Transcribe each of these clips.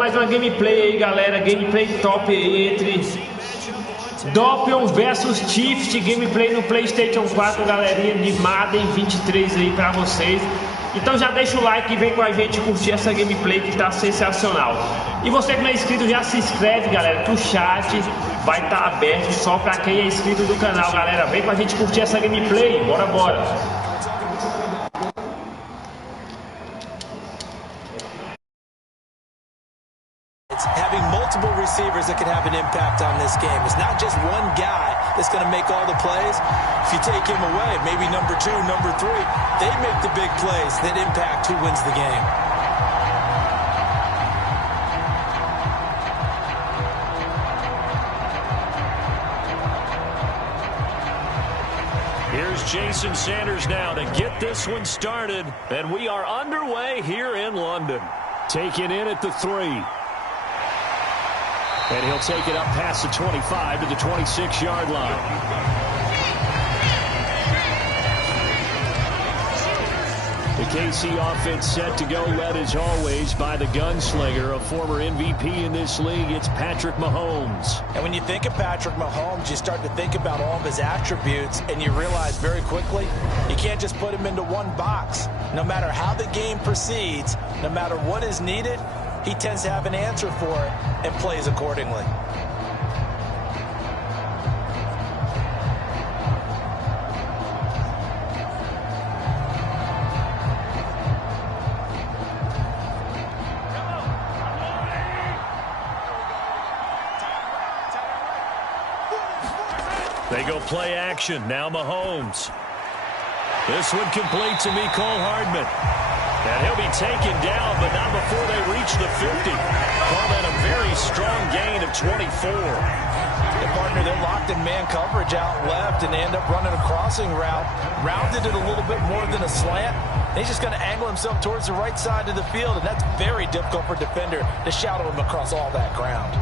Mais uma gameplay aí, galera, gameplay top aí entre Dolphins versus Chiefs, gameplay no PlayStation 4, galerinha, de Madden 23 aí pra vocês. Então já deixa o like e vem com a gente curtir essa gameplay que tá sensacional. E você que não é inscrito, já se inscreve, galera, que o chat vai estar aberto só pra quem é inscrito do canal, galera. Vem com a gente curtir essa gameplay, bora, bora. Having multiple receivers that can have an impact on this game. It's not just one guy that's going to make all the plays. If you take him away, maybe number 2, number 3, they make the big plays that impact who wins the game. Here's Jason Sanders now to get this one started, and we are underway here in London. Taken in at the 3. And he'll take it up past the 25 to the 26-yard line. The KC offense set to go, led as always by the gunslinger, a former MVP in this league. It's Patrick Mahomes. And when you think of Patrick Mahomes, you start to think about all of his attributes, and you realize very quickly you can't just put him into one box. No matter how the game proceeds, no matter what is needed, he tends to have an answer for it and plays accordingly. They go play action. Now Mahomes. This one complete to Mecole Hardman. And he'll be taken down, but not before they reach the 50. Call that a very strong gain of 24. The partner, they're locked in man coverage out left, and they end up running a crossing route. Rounded it a little bit more than a slant. And he's just going to angle himself towards the right side of the field, and that's very difficult for a defender to shadow him across all that ground.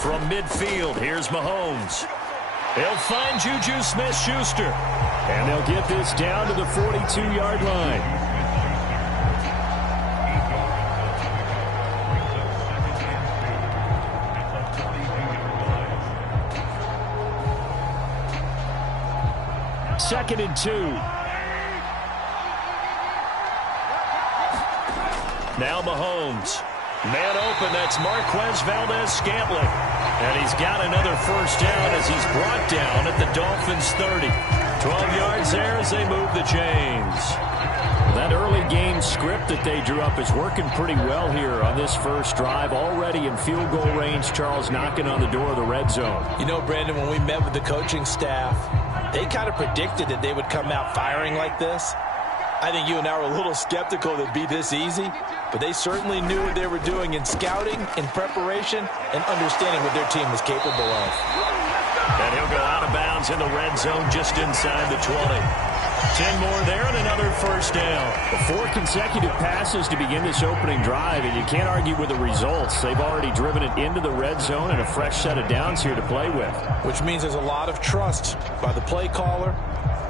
From midfield, here's Mahomes. They'll find Juju Smith-Schuster. And they'll get this down to the 42-yard line. Second and 2. Now Mahomes. Man open, that's Marquez Valdez-Scantling. And he's got another first down as he's brought down at the Dolphins' 30. 12 yards there as they move the chains. That early game script that they drew up is working pretty well here on this first drive. Already in field goal range, Charles, knocking on the door of the red zone. You know, Brandon, when we met with the coaching staff, they kind of predicted that they would come out firing like this. I think you and I were a little skeptical that it'd be this easy, but they certainly knew what they were doing in scouting, in preparation, and understanding what their team was capable of. And he'll go out of bounds in the red zone just inside the 20. 10 more there and another first down. 4 consecutive passes to begin this opening drive, and you can't argue with the results. They've already driven it into the red zone and a fresh set of downs here to play with. Which means there's a lot of trust by the play caller,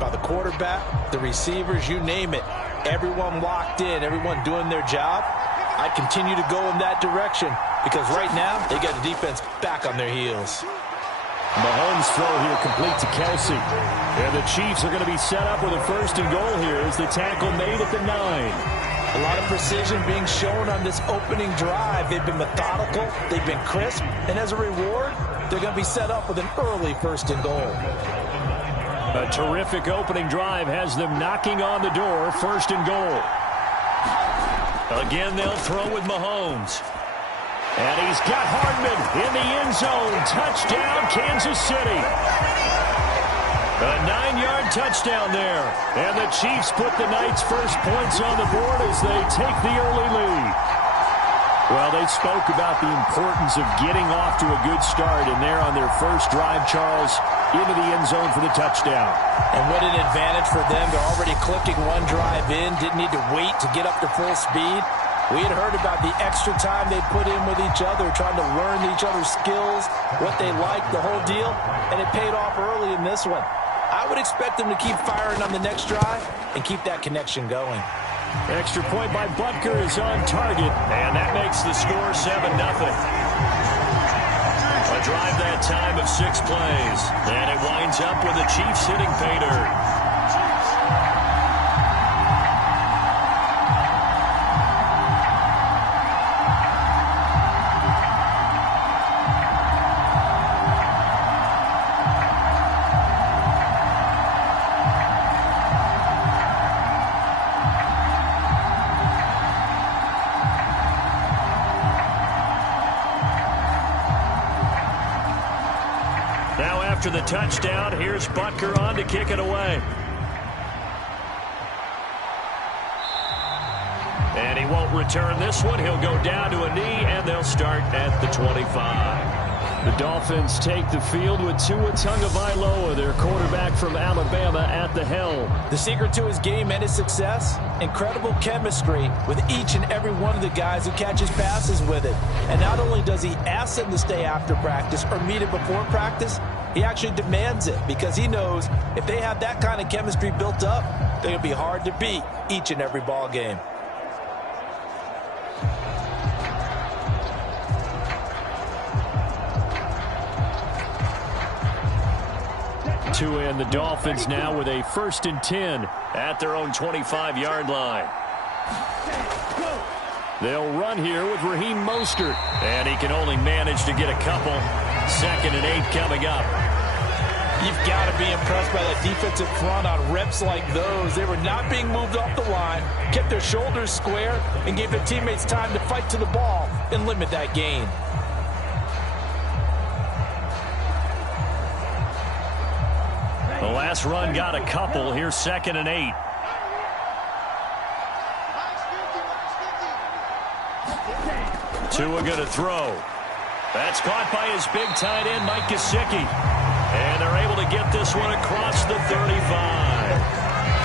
by the quarterback, the receivers, you name it. Everyone locked in, everyone doing their job. I continue to go in that direction because right now they got the defense back on their heels. Mahomes' throw here complete to Kelsey. And the Chiefs are going to be set up with a first and goal here as the tackle made at the 9. A lot of precision being shown on this opening drive. They've been methodical, they've been crisp, and as a reward, they're going to be set up with an early first and goal. A terrific opening drive has them knocking on the door, first and goal. Again, they'll throw with Mahomes. And he's got Hardman in the end zone. Touchdown, Kansas City. A 9-yard touchdown there. And the Chiefs put the Knights' first points on the board as they take the early lead. Well, they spoke about the importance of getting off to a good start, and there on their first drive, Charles, into the end zone for the touchdown. And what an advantage for them. They're already clicking one drive in, didn't need to wait to get up to full speed. We had heard about the extra time they put in with each other, trying to learn each other's skills, what they like, the whole deal, and it paid off early in this one. I would expect them to keep firing on the next drive and keep that connection going. Extra point by Butker is on target, and that makes the score 7-0. A drive that time of 6 plays, and it winds up with the Chiefs hitting pay dirt. After the touchdown, here's Butker on to kick it away. And he won't return this one. He'll go down to a knee, and they'll start at the 25. The Dolphins take the field with Tua Tagovailoa, their quarterback from Alabama, at the helm. The secret to his game and his success? Incredible chemistry with each and every one of the guys who catches passes with it. And not only does he ask them to stay after practice or meet it before practice, he actually demands it because he knows if they have that kind of chemistry built up, they're going to be hard to beat each and every ball game. Tua and the Dolphins now with a 1st and 10 at their own 25-yard line. They'll run here with Raheem Mostert, and he can only manage to get a couple. 2nd and 8 coming up. You've got to be impressed by that defensive front on reps like those. They were not being moved off the line, kept their shoulders square, and gave their teammates time to fight to the ball and limit that gain. The last run got a couple. Here's 2nd and 8. Tua going to throw. That's caught by his big tight end, Mike Giki. And they're able to get this one across the 35.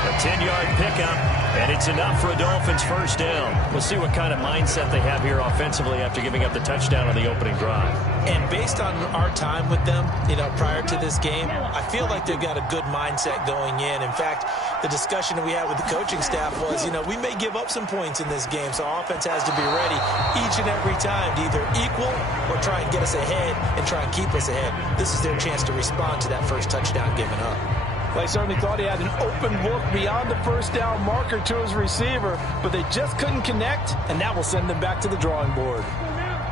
A 10-yard pickup, and it's enough for a Dolphins first down. We'll see what kind of mindset they have here offensively after giving up the touchdown on the opening drive. And based on our time with them, prior to this game, I feel like they've got a good mindset going in. In fact, the discussion that we had with the coaching staff was, we may give up some points in this game, so our offense has to be ready each and every time to either equal or try and get us ahead and try and keep us ahead. This is their chance to respond to that first touchdown given up. Well, I certainly thought he had an open look beyond the first down marker to his receiver, but they just couldn't connect, and that will send them back to the drawing board.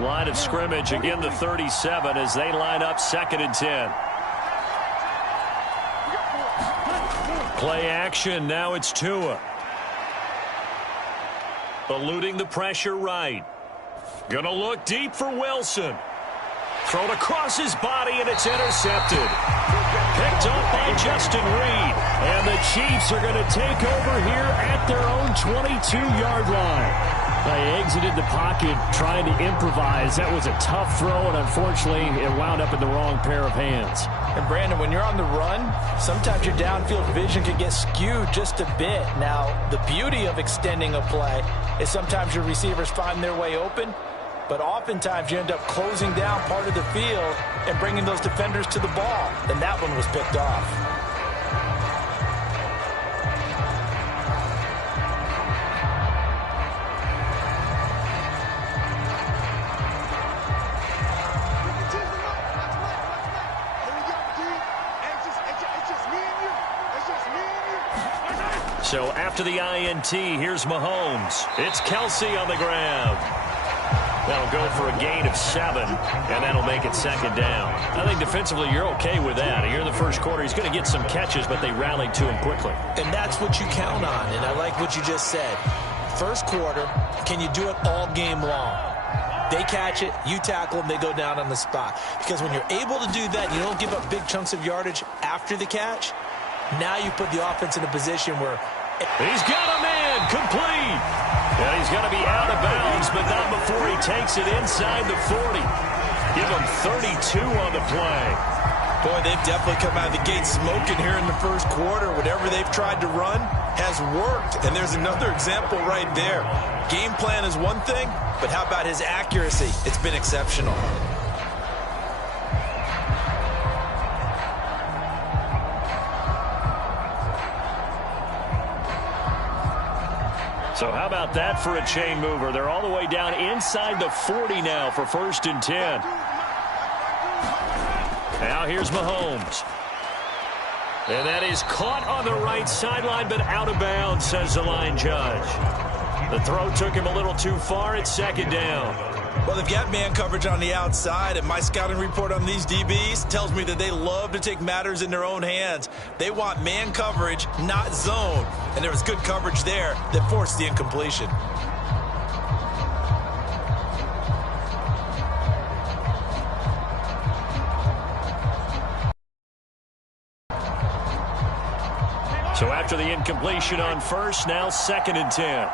Line of scrimmage, again the 37 as they line up 2nd and 10. Play action, now it's Tua. Eluding the pressure right. Gonna look deep for Wilson. Thrown across his body, and it's intercepted. Picked up by Justin Reed. And the Chiefs are going to take over here at their own 22-yard line. They exited the pocket trying to improvise. That was a tough throw, and unfortunately, it wound up in the wrong pair of hands. And, Brandon, when you're on the run, sometimes your downfield vision can get skewed just a bit. Now, the beauty of extending a play is sometimes your receivers find their way open, but oftentimes you end up closing down part of the field and bringing those defenders to the ball. And that one was picked off. So after the INT, here's Mahomes. It's Kelsey on the ground. That'll go for a gain of 7, and that'll make it 2nd down. I think defensively you're okay with that. Here in the first quarter, he's going to get some catches, but they rallied to him quickly. And that's what you count on, and I like what you just said. First quarter, can you do it all game long? They catch it, you tackle them, they go down on the spot. Because when you're able to do that, you don't give up big chunks of yardage after the catch. Now you put the offense in a position where he's got a man complete. And he's going to be out of bounds, but not before he takes it inside the 40. Give him 32 on the play. Boy, they've definitely come out of the gate smoking here in the first quarter. Whatever they've tried to run has worked, and there's another example right there. Game plan is one thing, but how about his accuracy? It's been exceptional. So how about that for a chain mover? They're all the way down inside the 40 now for 1st and 10. Now here's Mahomes. And that is caught on the right sideline, but out of bounds, says the line judge. The throw took him a little too far. It's 2nd down. Well, they've got man coverage on the outside, and my scouting report on these DBs tells me that they love to take matters in their own hands. They want man coverage, not zone. And there was good coverage there that forced the incompletion. So after the incompletion on first, now 2nd and 10.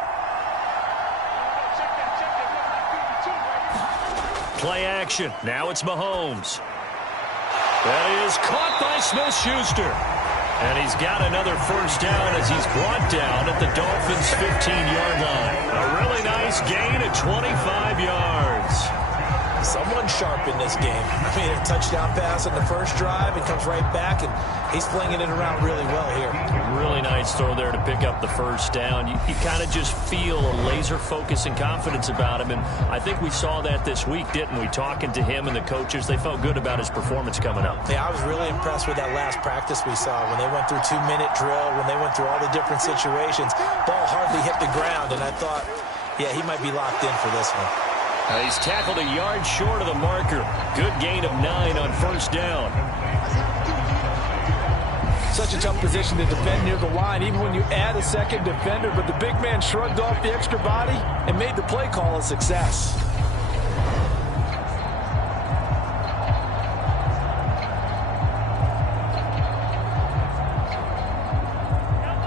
Play action. Now it's Mahomes. That is caught by Smith-Schuster. And he's got another 1st down as he's brought down at the Dolphins' 15-yard line. A really nice gain of 25 yards. Someone sharp in this game. I mean, a touchdown pass on the first drive. He comes right back, and he's flinging it around really well here. Really nice throw there to pick up the 1st down. You kind of just feel a laser focus and confidence about him, and I think we saw that this week, didn't we? Talking to him and the coaches, they felt good about his performance coming up. Yeah, I was really impressed with that last practice we saw when they went through 2-minute drill, when they went through all the different situations. Ball hardly hit the ground, and I thought, yeah, he might be locked in for this one. He's tackled a yard short of the marker. Good gain of 9 on 1st down. Such a tough position to defend near the line, even when you add a second defender, but the big man shrugged off the extra body and made the play call a success.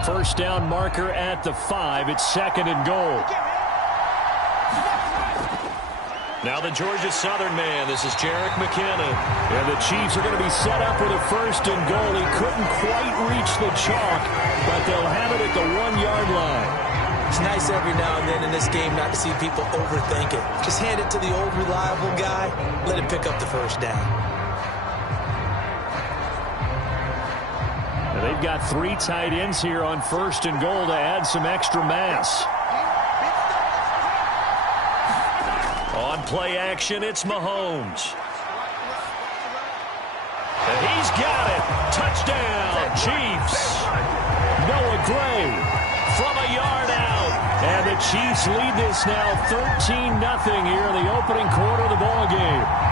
First down marker at the 5. It's 2nd and goal. Now the Georgia Southern man. This is Jerick McKinnon. And the Chiefs are going to be set up with a 1st and goal. He couldn't quite reach the chalk, but they'll have it at the 1-yard line. It's nice every now and then in this game not to see people overthink it. Just hand it to the old reliable guy. Let him pick up the 1st down. Now they've got 3 tight ends here on 1st and goal to add some extra mass. On play action, it's Mahomes. And he's got it. Touchdown, Chiefs. Noah Gray from a yard out. And the Chiefs lead this now 13-0 here in the opening quarter of the ballgame.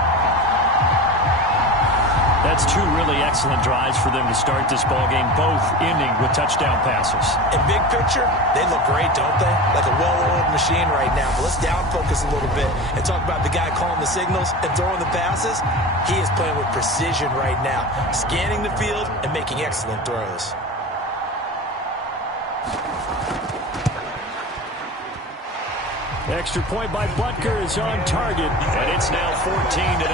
That's 2 really excellent drives for them to start this ballgame, both ending with touchdown passes. In big picture, they look great, don't they? Like a well-oiled machine right now. But let's down focus a little bit and talk about the guy calling the signals and throwing the passes. He is playing with precision right now, scanning the field and making excellent throws. Extra point by Butker is on target, and it's now 14-0.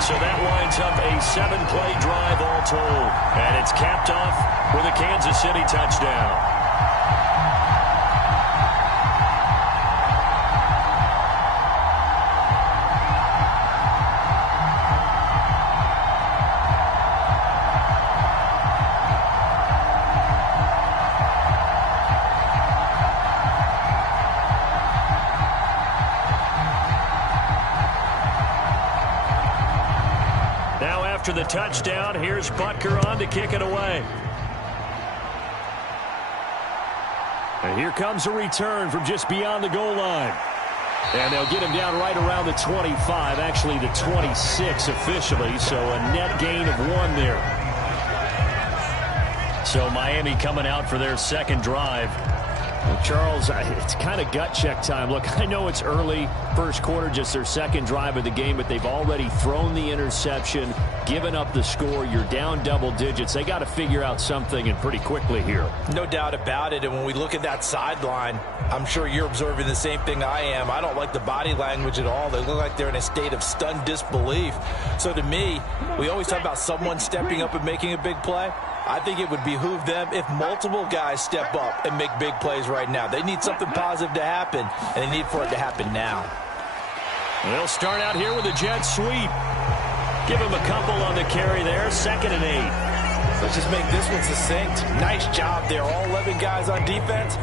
So that winds up a 7-play drive all told. And it's capped off with a Kansas City touchdown. After the touchdown, here's Butker on to kick it away. And here comes a return from just beyond the goal line. And they'll get him down right around the 25, actually the 26 officially, so a net gain of 1 there. So Miami coming out for their 2nd drive. Well, Charles, it's kind of gut check time. Look, I know it's early, first quarter, just their second drive of the game, but they've already thrown the interception, given up the score. You're down double digits. They got to figure out something, and pretty quickly here. No doubt about it. And when we look at that sideline, I'm sure you're observing the same thing I am. I don't like the body language at all. They look like they're in a state of stunned disbelief. So to me, we always talk about someone stepping up and making a big play. I think it would behoove them if multiple guys step up and make big plays right now. They need something positive to happen, and they need for it to happen now. They'll start out here with a jet sweep. Give him a couple on the carry there, 2nd and 8. Let's just make this one succinct. Nice job there. All 11 guys on defense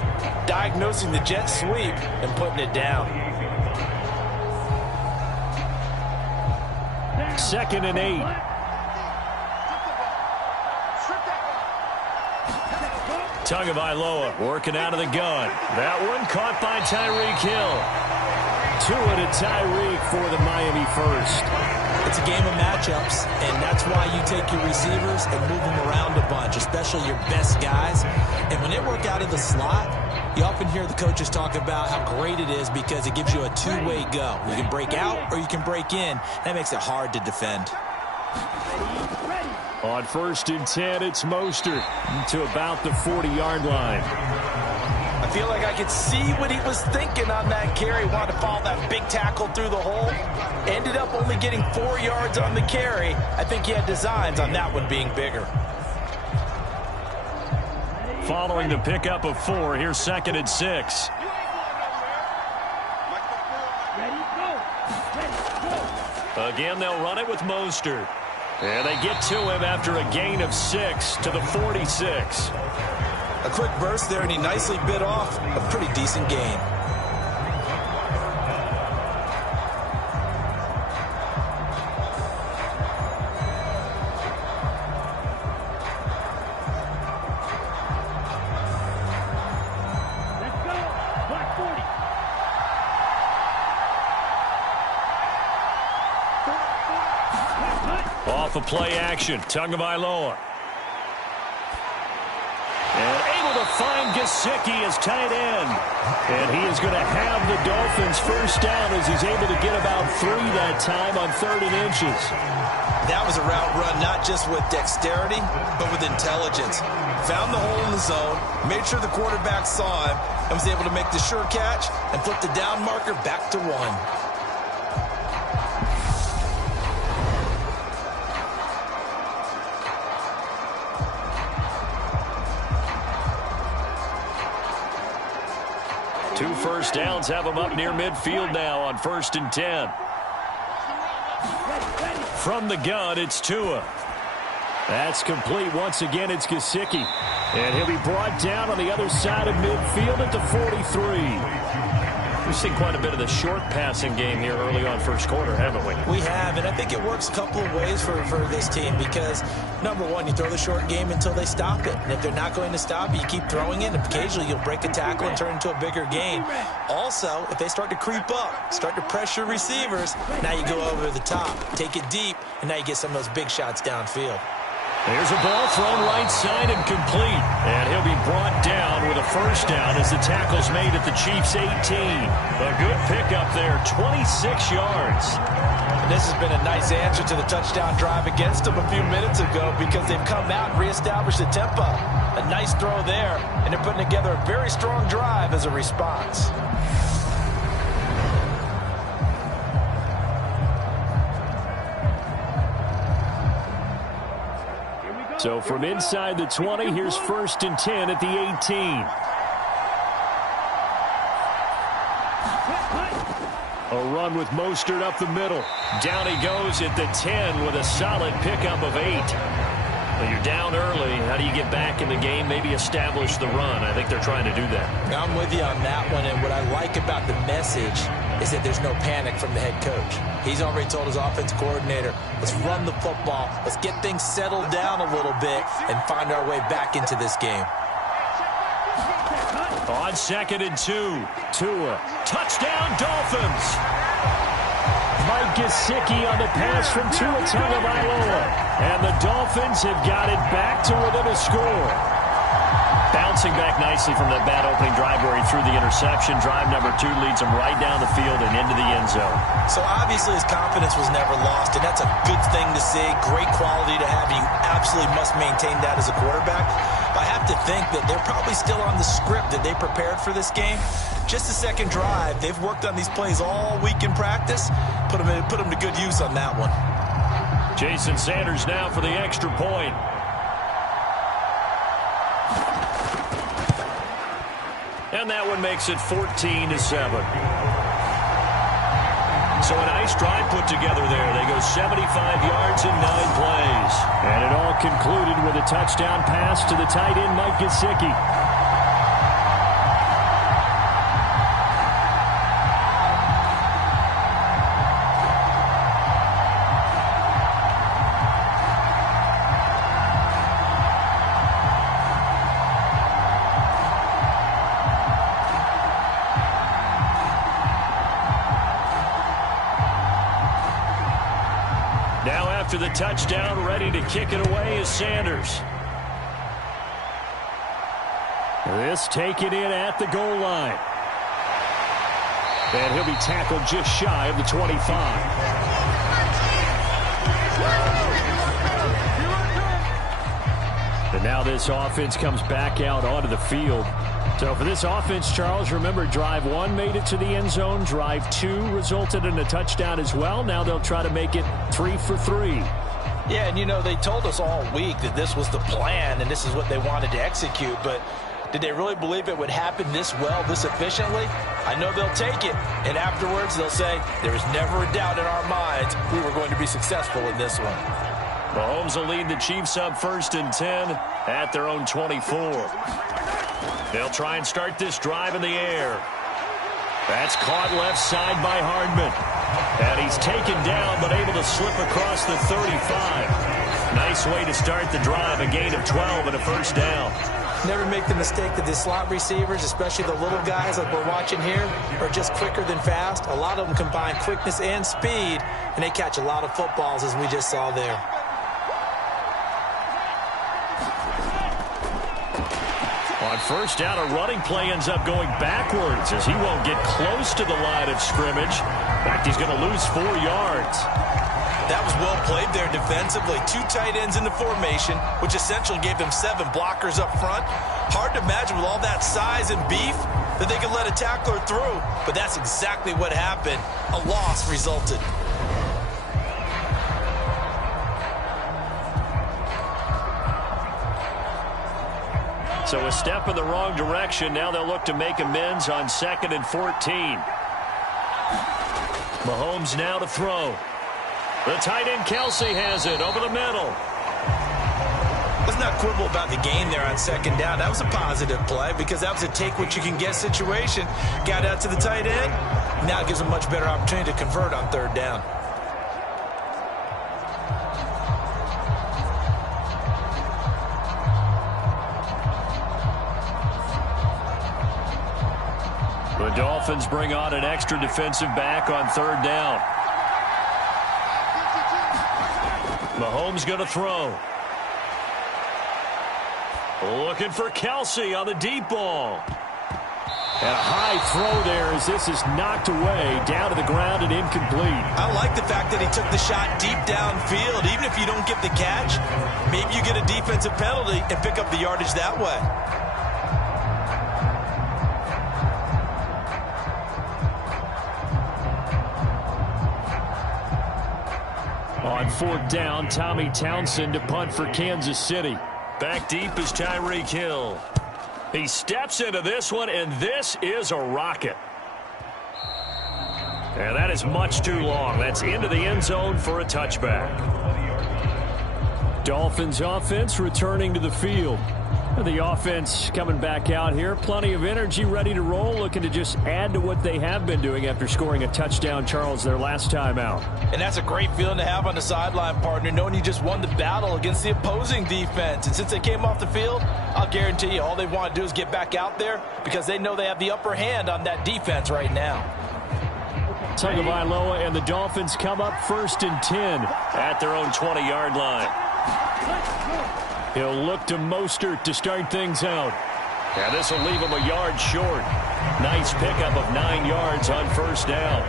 diagnosing the jet sweep and putting it down. 2nd and 8. Tagovailoa working out of the gun. That one caught by Tyreek Hill. Tua to Tyreek for the Miami first. It's a game of matchups, and that's why you take your receivers and move them around a bunch, especially your best guys. And when they work out of the slot, you often hear the coaches talk about how great it is because it gives you a two-way go. You can break out or you can break in. That makes it hard to defend. On 1st and 10, it's Mostert to about the 40-yard line. I feel like I could see what he was thinking on that carry. Wanted to follow that big tackle through the hole. Ended up only getting 4 yards on the carry. I think he had designs on that one being bigger. Following the pickup of 4, here's 2nd and 6. Again, they'll run it with Mostert. And they get to him after a gain of 6 to the 46. A quick burst there, and he nicely bit off a pretty decent gain. Let's go. Black 40. Off of play action, Tagovailoa. And able to find Giki as tight end. And he is going to have the Dolphins first down as he's able to get about 3 that time on 3rd and inches. That was a route run not just with dexterity, but with intelligence. Found the hole in the zone, made sure the quarterback saw him, and was able to make the sure catch and flip the down marker back to 1. Two first downs have them up near midfield now on 1st and 10. From the gun, it's Tua. That's complete. Once again, it's Giki. And he'll be brought down on the other side of midfield at the 43. We've seen quite a bit of the short passing game here early on first quarter, haven't we? We have, and I think it works a couple of ways for this team because, number one, you throw the short game until they stop it. And if they're not going to stop it, you keep throwing it, and occasionally you'll break a tackle and turn into a bigger gain. Also, if they start to creep up, start to pressure receivers, now you go over the top, take it deep, and now you get some of those big shots downfield. There's a ball thrown right side and complete. And he'll be brought down with a first down as the tackle's made at the Chiefs' 18. A good pickup there, 26 yards. And this has been a nice answer to the touchdown drive against them a few minutes ago because they've come out and reestablished the tempo. A nice throw there, and they're putting together a very strong drive as a response. So from inside the 20, here's 1st and 10 at the 18. A run with Mostert up the middle. Down he goes at the 10 with a solid pickup of 8. Well, you're down early. How do you get back in the game? Maybe establish the run. I think they're trying to do that. I'm with you on that one, and what I like about the message is that there's no panic from the head coach. He's already told his offense coordinator, let's run the football, let's get things settled down a little bit and find our way back into this game. On 2nd and 2, Tua. Touchdown, Dolphins. Mike Giki on the pass from Tua Tagovailoa. And the Dolphins have got it back to within a score. Bouncing back nicely from that bad opening drive where he threw the interception. Drive number 2 leads him right down the field and into the end zone. So obviously his confidence was never lost, and that's a good thing to see. Great quality to have. You absolutely must maintain that as a quarterback. But I have to think that they're probably still on the script that they prepared for this game. Just the second drive. They've worked on these plays all week in practice. Put them to good use on that one. Jason Sanders now for the extra point. And that one makes it 14-7. So a nice drive put together there. They go 75 yards in 9 plays. And it all concluded with a touchdown pass to the tight end, Mike Giki. To the touchdown, ready to kick it away is Sanders. This taken in at the goal line. And he'll be tackled just shy of the 25. And now this offense comes back out onto the field. So for this offense, Charles, remember drive 1 made it to the end zone. Drive 2 resulted in a touchdown as well. Now they'll try to make it 3 for 3. Yeah, and you know, they told us all week that this was the plan and this is what they wanted to execute. But did they really believe it would happen this well, this efficiently? I know they'll take it. And afterwards they'll say, there was never a doubt in our minds we were going to be successful in this one. Mahomes will lead the Chiefs up 1st and 10 at their own 24. They'll try and start this drive in the air. That's caught left side by Hardman. And he's taken down but able to slip across the 35. Nice way to start the drive, a gain of 12 and a first down. Never make the mistake that the slot receivers, especially the little guys like we're watching here, are just quicker than fast. A lot of them combine quickness and speed, and they catch a lot of footballs as we just saw there. On first down, a running play ends up going backwards as he won't get close to the line of scrimmage. In fact, he's going to lose 4 yards. That was well played there defensively. 2 tight ends in the formation, which essentially gave them 7 blockers up front. Hard to imagine with all that size and beef that they could let a tackler through. But that's exactly what happened. A loss resulted. So a step in the wrong direction. Now they'll look to make amends on 2nd and 14. Mahomes now to throw. The tight end Kelsey has it over the middle. Let's not quibble about the gain there on 2nd down. That was a positive play because that was a take-what-you-can-get situation. Got out to the tight end. Now it gives a much better opportunity to convert on 3rd down. The Dolphins bring on an extra defensive back on 3rd down. Mahomes going to throw. Looking for Kelsey on the deep ball. And a high throw there as this is knocked away down to the ground and incomplete. I like the fact that he took the shot deep downfield. Even if you don't get the catch, maybe you get a defensive penalty and pick up the yardage that way. On 4th down, Tommy Townsend to punt for Kansas City. Back deep is Tyreek Hill. He steps into this one, and this is a rocket. And that is much too long. That's into the end zone for a touchback. Dolphins offense returning to the field. The offense coming back out here. Plenty of energy, ready to roll, looking to just add to what they have been doing after scoring a touchdown, Charles, their last time out. And that's a great feeling to have on the sideline, partner, knowing you just won the battle against the opposing defense. And since they came off the field, I'll guarantee you all they want to do is get back out there because they know they have the upper hand on that defense right now. Tagovailoa and the Dolphins come up 1st and 10 at their own 20-yard line. He'll look to Mostert to start things out. And this will leave him a yard short. Nice pickup of 9 yards on first down.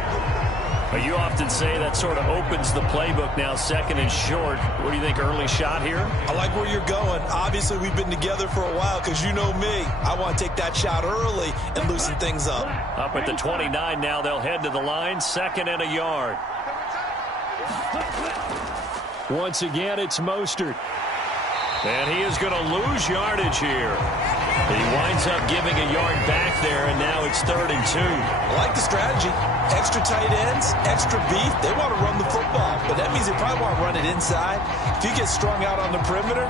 But you often say that sort of opens the playbook now, second and short. What do you think, early shot here? I like where you're going. Obviously, we've been together for a while because you know me. I want to take that shot early and loosen things up. Up at the 29 now, they'll head to the line, second and a yard. Once again, it's Mostert. And he is going to lose yardage here. He winds up giving a yard back there, and now it's 3rd and 2. I like the strategy. Extra tight ends, extra beef. They want to run the football, but that means they probably want to run it inside. If you get strung out on the perimeter,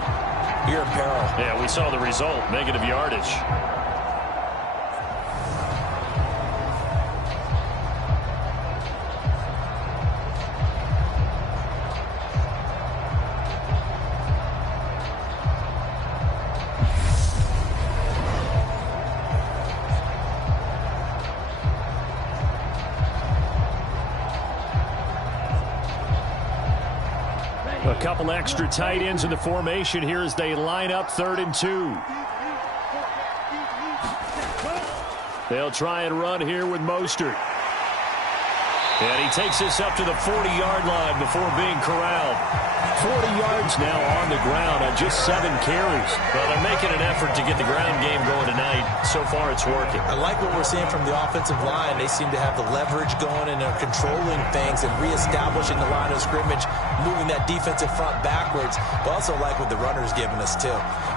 you're in peril. Yeah, we saw the result, negative yardage. A couple extra tight ends in the formation here as they line up 3rd and 2. They'll try and run here with Mostert. And he takes this up to the 40-yard line before being corralled. 40 yards now on the ground on just 7 carries. Well, they're making an effort to get the ground game going tonight. So far, it's working. I like what we're seeing from the offensive line. They seem to have the leverage going, and they're controlling things and reestablishing the line of scrimmage, moving that defensive front backwards. But also like what the runner's giving us, too.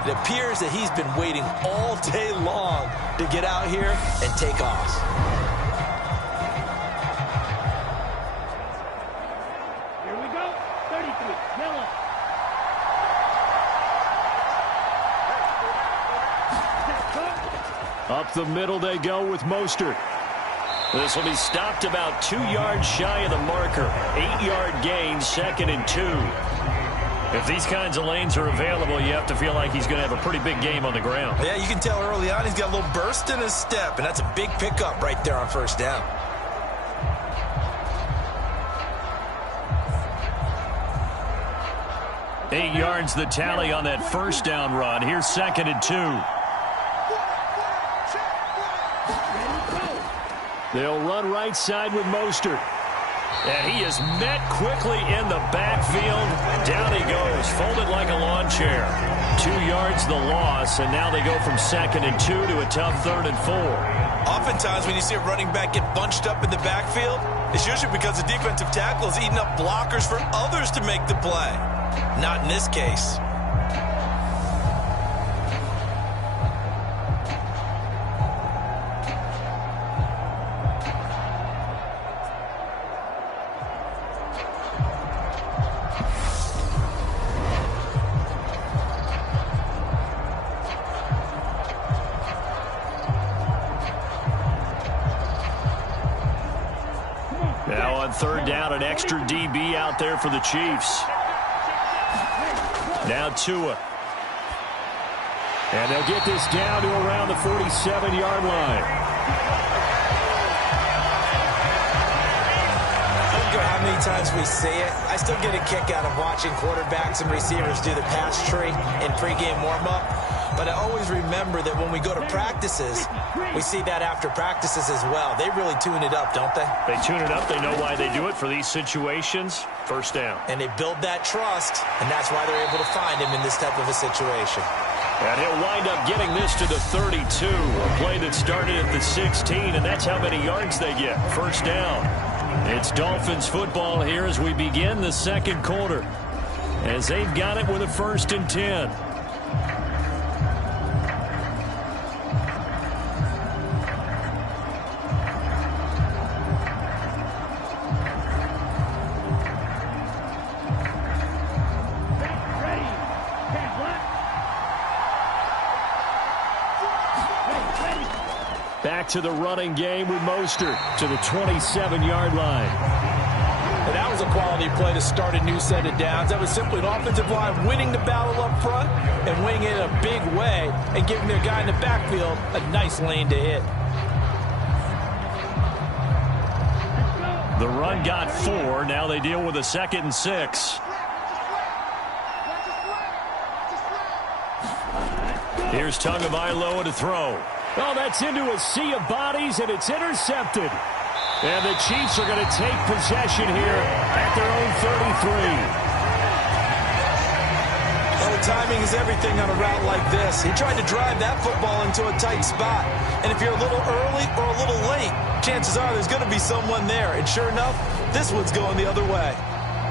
It appears that he's been waiting all day long to get out here and take off. Up the middle they go with Mostert. This will be stopped about 2 yards shy of the marker. 8-yard gain, 2nd and 2. If these kinds of lanes are available, you have to feel like he's going to have a pretty big game on the ground. Yeah, you can tell early on he's got a little burst in his step, and that's a big pickup right there on first down. Eight yards the tally on that first down run. Here's 2nd and 2. They'll run right side with Mostert. And he is met quickly in the backfield. Down he goes, folded like a lawn chair. 2 yards the loss, and now they go from 2nd and 2 to a tough 3rd and 4. Oftentimes when you see a running back get bunched up in the backfield, it's usually because the defensive tackle is eating up blockers for others to make the play. Not in this case. Now on 3rd down, an extra DB out there for the Chiefs. Now Tua. And they'll get this down to around the 47-yard line. I don't care how many times we see it. I still get a kick out of watching quarterbacks and receivers do the pass tree in pregame warm-up. But I always remember that when we go to practices, we see that after practices as well. They really tune it up, don't they? They tune it up. They know why they do it for these situations. First down. And they build that trust, and that's why they're able to find him in this type of a situation. And he'll wind up getting this to the 32, a play that started at the 16, and that's how many yards they get. First down. It's Dolphins football here as we begin the second quarter, as they've got it with a 1st and 10. Back to the running game with Mostert to the 27-yard line. And that was a quality play to start a new set of downs. That was simply an offensive line winning the battle up front and winning it in a big way and giving their guy in the backfield a nice lane to hit. The run got 4. Now they deal with a 2nd and 6. Here's Tagovailoa to throw. Oh, that's into a sea of bodies, and it's intercepted. And the Chiefs are going to take possession here at their own 33. Well, timing is everything on a route like this. He tried to drive that football into a tight spot. And if you're a little early or a little late, chances are there's going to be someone there. And sure enough, this one's going the other way.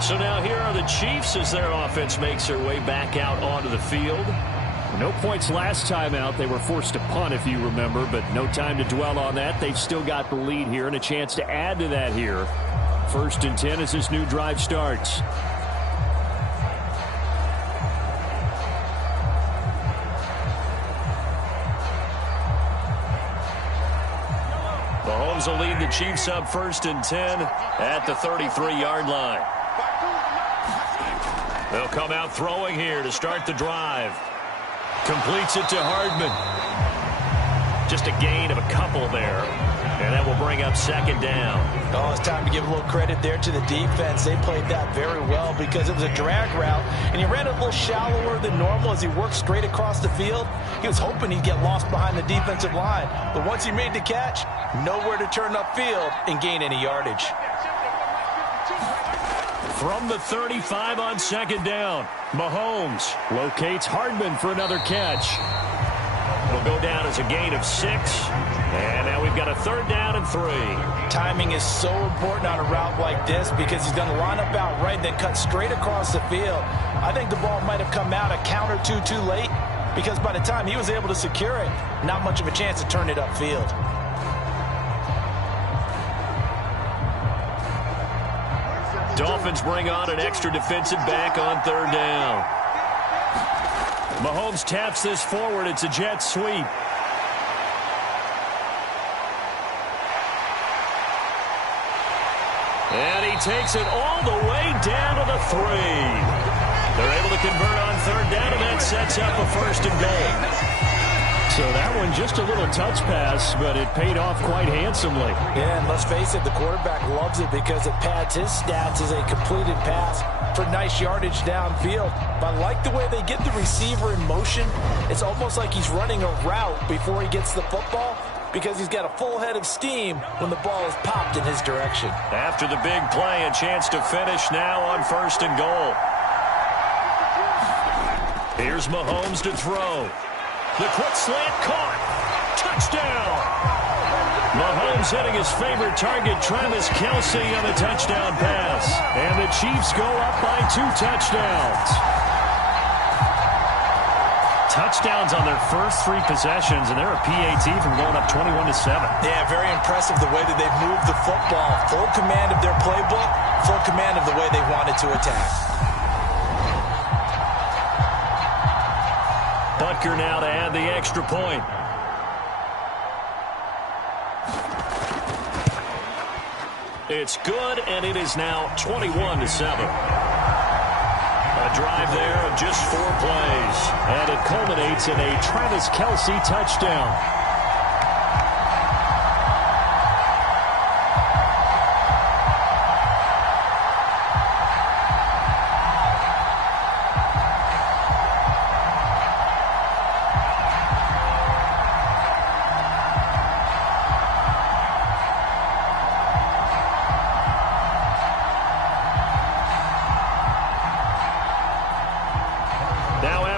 So now here are the Chiefs as their offense makes their way back out onto the field. No points last time out. They were forced to punt, if you remember, but no time to dwell on that. They've still got the lead here and a chance to add to that here. 1st and 10 as this new drive starts. Mahomes will lead the Chiefs up 1st and 10 at the 33-yard line. They'll come out throwing here to start the drive. Completes it to Hardman. Just a gain of a couple there. And that will bring up 2nd down. Oh, it's time to give a little credit there to the defense. They played that very well because it was a drag route, and he ran a little shallower than normal as he worked straight across the field. He was hoping he'd get lost behind the defensive line. But once he made the catch, nowhere to turn upfield and gain any yardage. From the 35 on 2nd down, Mahomes locates Hardman for another catch. It'll go down as a gain of 6. And now we've got a 3rd down and 3. Timing is so important on a route like this because he's going to line up out right and then cut straight across the field. I think the ball might have come out a count or two too late because by the time he was able to secure it, not much of a chance to turn it upfield. Dolphins bring on an extra defensive back on 3rd down. Mahomes taps this forward. It's a jet sweep. And he takes it all the way down to the 3. They're able to convert on 3rd down, and that sets up a 1st and goal. So that one just a little touch pass, but it paid off quite handsomely. Yeah, and let's face it, the quarterback loves it because it pads his stats as a completed pass for nice yardage downfield. But I like the way they get the receiver in motion. It's almost like he's running a route before he gets the football because he's got a full head of steam when the ball is popped in his direction. After the big play, a chance to finish now on 1st and goal. Here's Mahomes to throw. The quick slant caught. Touchdown. Mahomes hitting his favorite target, Travis Kelce, on a touchdown pass. And the Chiefs go up by 2 touchdowns. Touchdowns on their first 3 possessions, and they're a PAT from going up 21-7. Yeah, very impressive the way that they've moved the football. Full command of their playbook, full command of the way they wanted to attack. Butker now to add the extra point. It's good, and it is now 21-7. A drive there of just 4 plays, and it culminates in a Travis Kelce touchdown.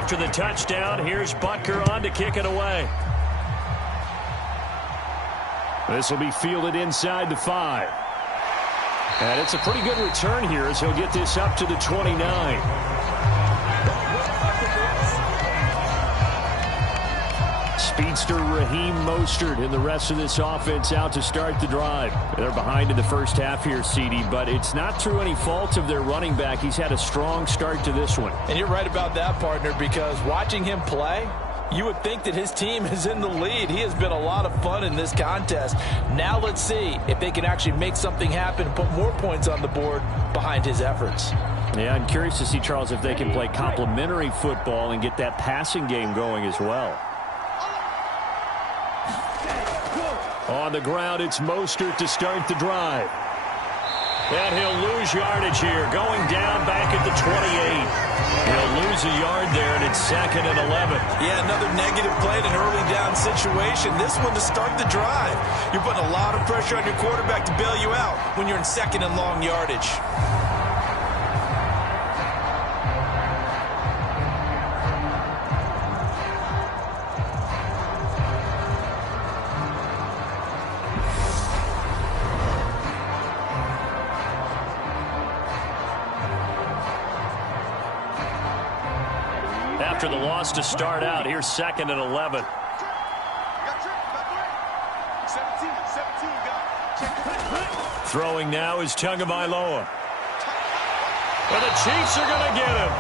After the touchdown, here's Butker on to kick it away. This will be fielded inside the 5. And it's a pretty good return here as he'll get this up to the 29. Speedster Raheem Mostert and the rest of this offense out to start the drive. They're behind in the first half here, CD, but it's not through any fault of their running back. He's had a strong start to this one. And you're right about that, partner, because watching him play, you would think that his team is in the lead. He has been a lot of fun in this contest. Now let's see if they can actually make something happen and put more points on the board behind his efforts. Yeah, I'm curious to see, Charles, if they can play complementary football and get that passing game going as well. On the ground, it's Mostert to start the drive. And he'll lose yardage here, going down back at the 28. He'll lose a yard there, and it's 2nd and 11. Yeah, another negative play in an early down situation. This one to start the drive. You're putting a lot of pressure on your quarterback to bail you out when you're in 2nd and long yardage. After the loss to start out, here's 2nd and 11. Throwing now is Tagovailoa. And the Chiefs are going to get him.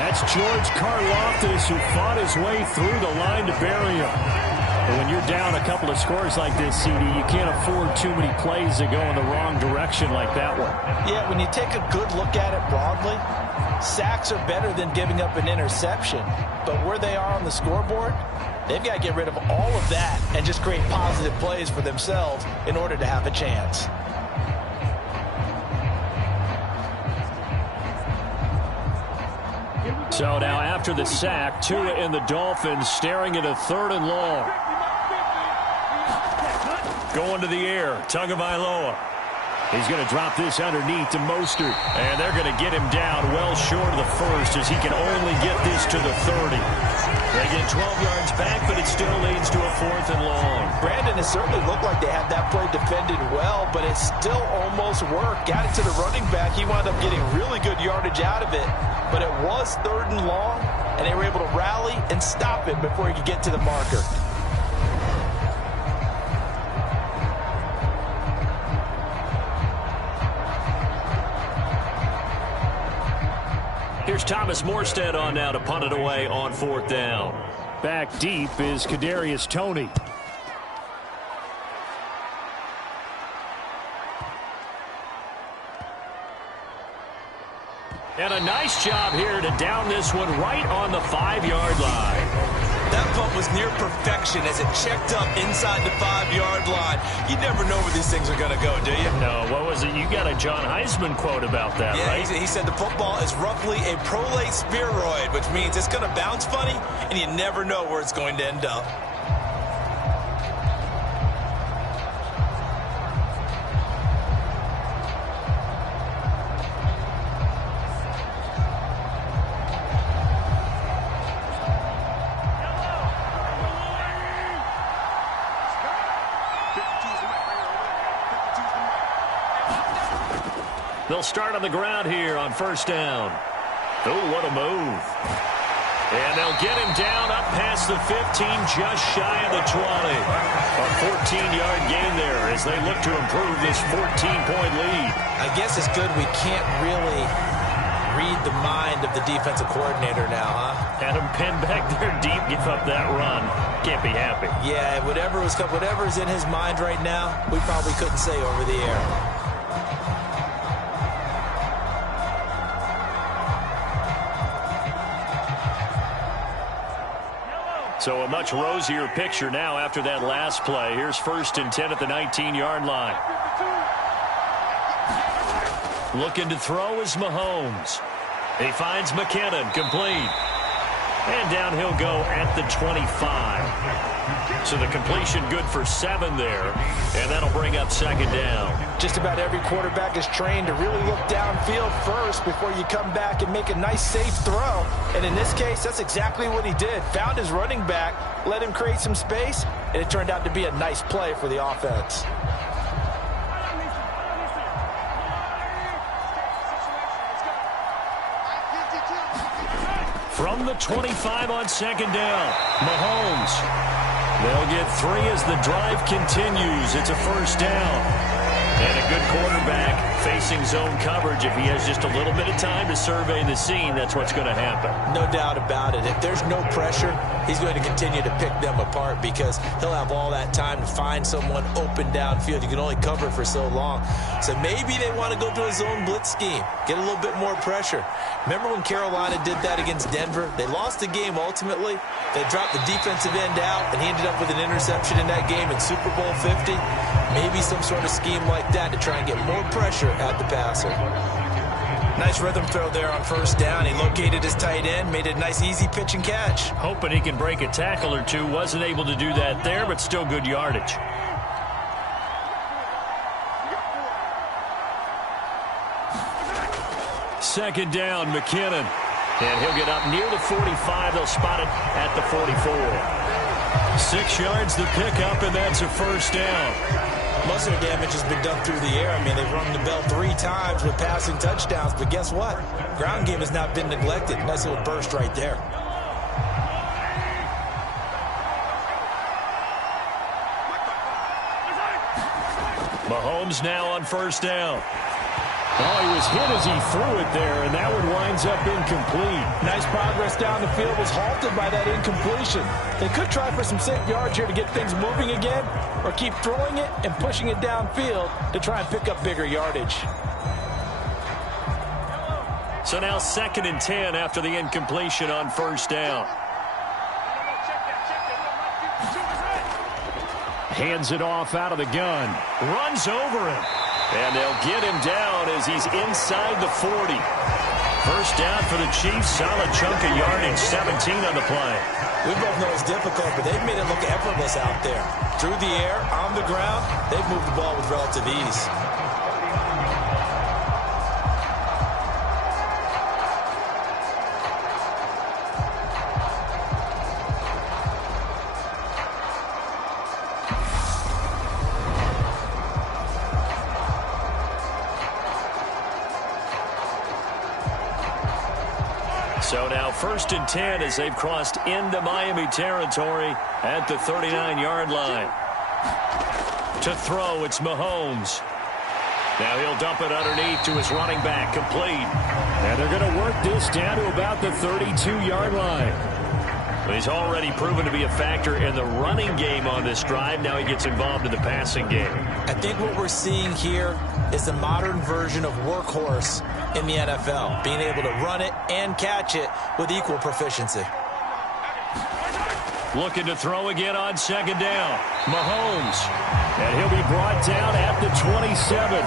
That's George Karlaftis, who fought his way through the line to bury him. And when you're down a couple of scores like this, CD, you can't afford too many plays that go in the wrong direction like that one. Yeah, when you take a good look at it broadly, sacks are better than giving up an interception. But where they are on the scoreboard, they've got to get rid of all of that and just create positive plays for themselves in order to have a chance. So now after the sack, Tua and the Dolphins staring at a 3rd and long. Going to the air, Tagovailoa. He's going to drop this underneath to Mostert. And they're going to get him down well short of the first as he can only get this to the 30. They get 12 yards back, but it still leads to a 4th and long. Brandon, it certainly looked like they had that play defended well, but it still almost worked. Got it to the running back. He wound up getting really good yardage out of it. But it was 3rd and long, and they were able to rally and stop it before he could get to the marker. Here's Thomas Mostert on now to punt it away on 4th down. Back deep is Kadarius Toney. And a nice job here to down this one right on the 5-yard line. That punt was near perfection as it checked up inside the 5-yard line. You never know where these things are going to go, do you? No, what was it? You got a John Heisman quote about that, yeah, right? He said the football is roughly a prolate spheroid, which means it's going to bounce funny, and you never know where it's going to end up. They'll start on the ground here on 1st down. Oh, what a move. And they'll get him down up past the 15, just shy of the 20. A 14-yard gain there as they look to improve this 14-point lead. I guess it's good we can't really read the mind of the defensive coordinator now, huh? Had him pinned back there deep, give up that run. Can't be happy. Yeah, whatever's in his mind right now, we probably couldn't say over the air. So a much rosier picture now after that last play. Here's 1st and 10 at the 19-yard line. Looking to throw is Mahomes. He finds McKinnon, complete. And down he'll go at the 25. So the completion good for 7 there. And that'll bring up 2nd down. Just about every quarterback is trained to really look downfield first before you come back and make a nice, safe throw. And in this case, that's exactly what he did. Found his running back, let him create some space, and it turned out to be a nice play for the offense. From the 25 on 2nd down, Mahomes. They'll get 3 as the drive continues. It's a 1st down. And a good quarterback facing zone coverage. If he has just a little bit of time to survey the scene, that's what's going to happen. No doubt about it. If there's no pressure, he's going to continue to pick them apart because he'll have all that time to find someone open downfield. You can only cover for so long. So maybe they want to go to a zone blitz scheme, get a little bit more pressure. Remember when Carolina did that against Denver? They lost the game ultimately. They dropped the defensive end out, and he ended up with an interception in that game in Super Bowl 50. Maybe some sort of scheme like that to try and get more pressure at the passer. Nice rhythm throw there on first down. He located his tight end, made it a nice easy pitch and catch. Hoping he can break a tackle or two. Wasn't able to do that there, but still good yardage. Second down, McKinnon. And he'll get up near the 45. They'll spot it at the 44. 6 yards to pick up, and that's a first down. Most of the damage has been done through the air. I mean, they've rung the bell 3 times with passing touchdowns, but guess what? Ground game has not been neglected. Nice little burst right there. Mahomes now on first down. Oh, he was hit as he threw it there, and that one winds up incomplete. Nice progress down the field, was halted by that incompletion. They could try for some safe yards here to get things moving again, or keep throwing it and pushing it downfield to try and pick up bigger yardage. So now 2nd and 10 after the incompletion on first down. Hands it off out of the gun. Runs over him. And they'll get him down as he's inside the 40. First down for the Chiefs. Solid chunk of yardage. 17 on the play. We both know it's difficult, but they've made it look effortless out there. Through the air, on the ground, they've moved the ball with relative ease. So now 1st and 10 as they've crossed into Miami territory at the 39-yard line. To throw, it's Mahomes. Now he'll dump it underneath to his running back, complete. And they're going to work this down to about the 32-yard line. He's already proven to be a factor in the running game on this drive. Now he gets involved in the passing game. I think what we're seeing here is the modern version of workhorse in the NFL, being able to run it and catch it with equal proficiency. Looking to throw again on 2nd down. Mahomes. And he'll be brought down at the 27.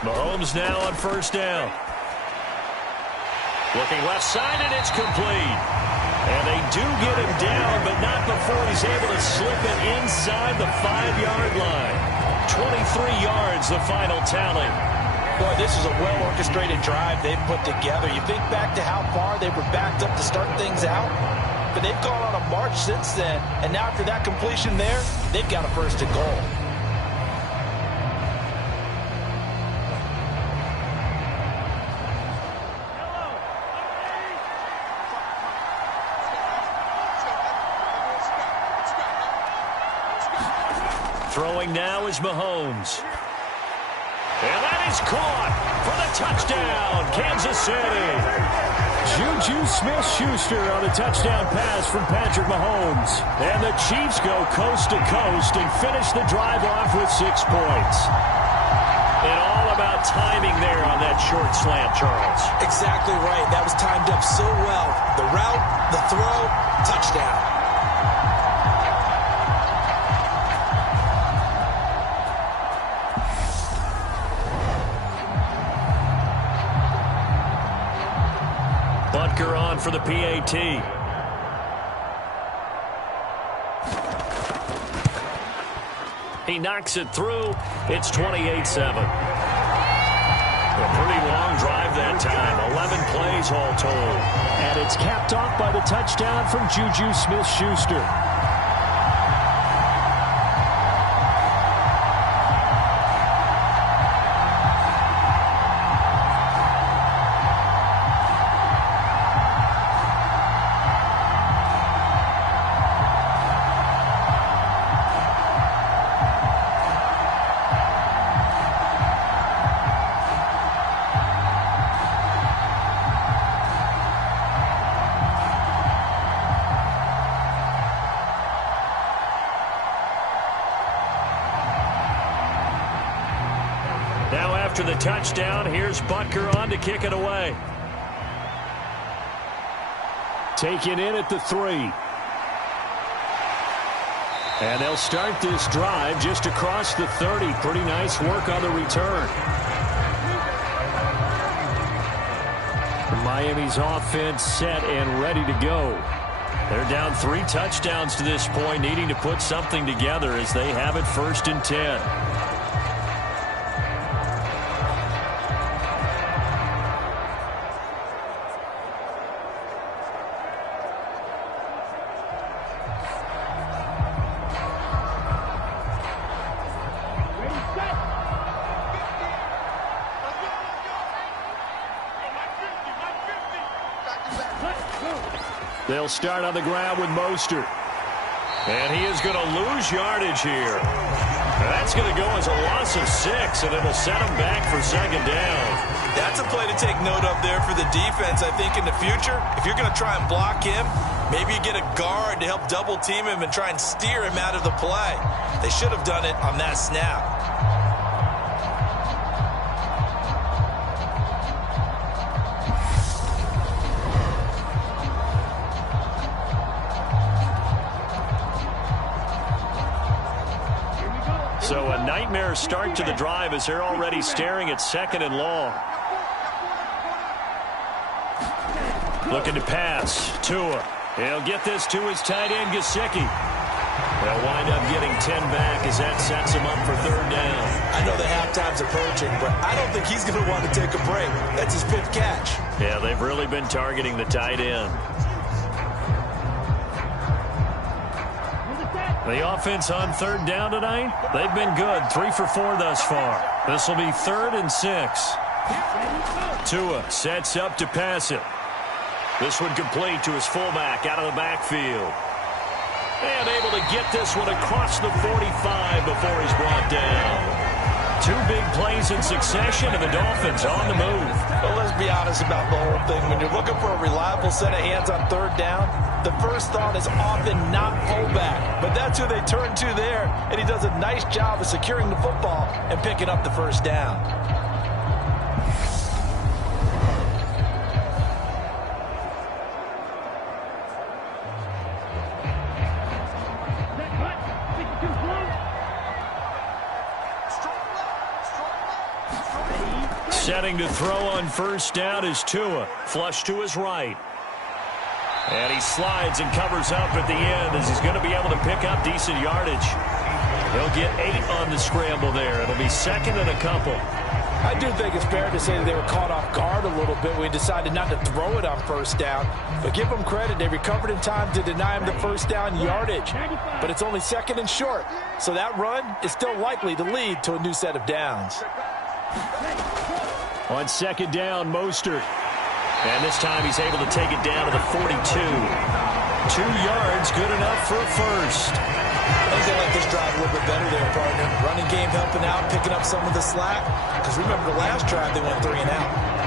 Mahomes now on first down. Looking left side, and it's complete. And they do get him down, but not before he's able to slip it inside the 5-yard line. 23 yards, the final tally. Boy, this is a well-orchestrated drive they've put together. You think back to how far they were backed up to start things out, but they've gone on a march since then, and now after that completion there, they've got a first and goal. Throwing now is Mahomes. And that is caught for the touchdown, Kansas City. Juju Smith-Schuster on the touchdown pass from Patrick Mahomes. And the Chiefs go coast to coast and finish the drive off with 6 points. And all about timing there on that short slant, Charles. Exactly right. That was timed up so well. The route, the throw, touchdown. Butker on for the PAT. He knocks it through. It's 28-7. A pretty long drive that time. 11 plays all told. And it's capped off by the touchdown from Juju Smith-Schuster. Now after the touchdown, here's Butker on to kick it away. Taken in at the 3. And they'll start this drive just across the 30. Pretty nice work on the return. Miami's offense set and ready to go. They're down 3 touchdowns to this point, needing to put something together as they have it 1st and 10. They'll start on the ground with Mostert. And he is going to lose yardage here. That's going to go as a loss of 6, and it'll set him back for 2nd down. That's a play to take note of there for the defense. I think in the future, if you're going to try and block him, maybe you get a guard to help double team him and try and steer him out of the play. They should have done it on that snap. So a nightmare start to the drive as they're already staring at 2nd and long. Looking to pass. Tua. He'll get this to his tight end, Giki. They'll wind up getting 10 back as that sets him up for 3rd down. I know the halftime's approaching, but I don't think he's going to want to take a break. That's his 5th catch. Yeah, they've really been targeting the tight end. The offense on 3rd down tonight, they've been good. 3 for 4 thus far. This will be 3rd and 6. Tua sets up to pass it. This one complete to his fullback out of the backfield. And able to get this one across the 45 before he's brought down. 2 big plays in succession, and the Dolphins on the move. Well, let's be honest about the whole thing. When you're looking for a reliable set of hands on 3rd down, the first thought is often not fullback. But that's who they turn to there, and he does a nice job of securing the football and picking up the 1st down. Setting to throw on 1st down is Tua. Flush to his right. And he slides and covers up at the end as he's going to be able to pick up decent yardage. He'll get 8 on the scramble there. It'll be 2nd and a couple. I do think it's fair to say that they were caught off guard a little bit when he decided not to throw it on 1st down. But give them credit. They recovered in time to deny him the 1st down yardage. But it's only 2nd and short. So that run is still likely to lead to a new set of downs. On 2nd down, Mostert. And this time he's able to take it down to the 42. 2 yards, good enough for a 1st. I think they like this drive a little bit better there, partner. Running game helping out, picking up some of the slack. Because remember the last drive, they went 3 and out.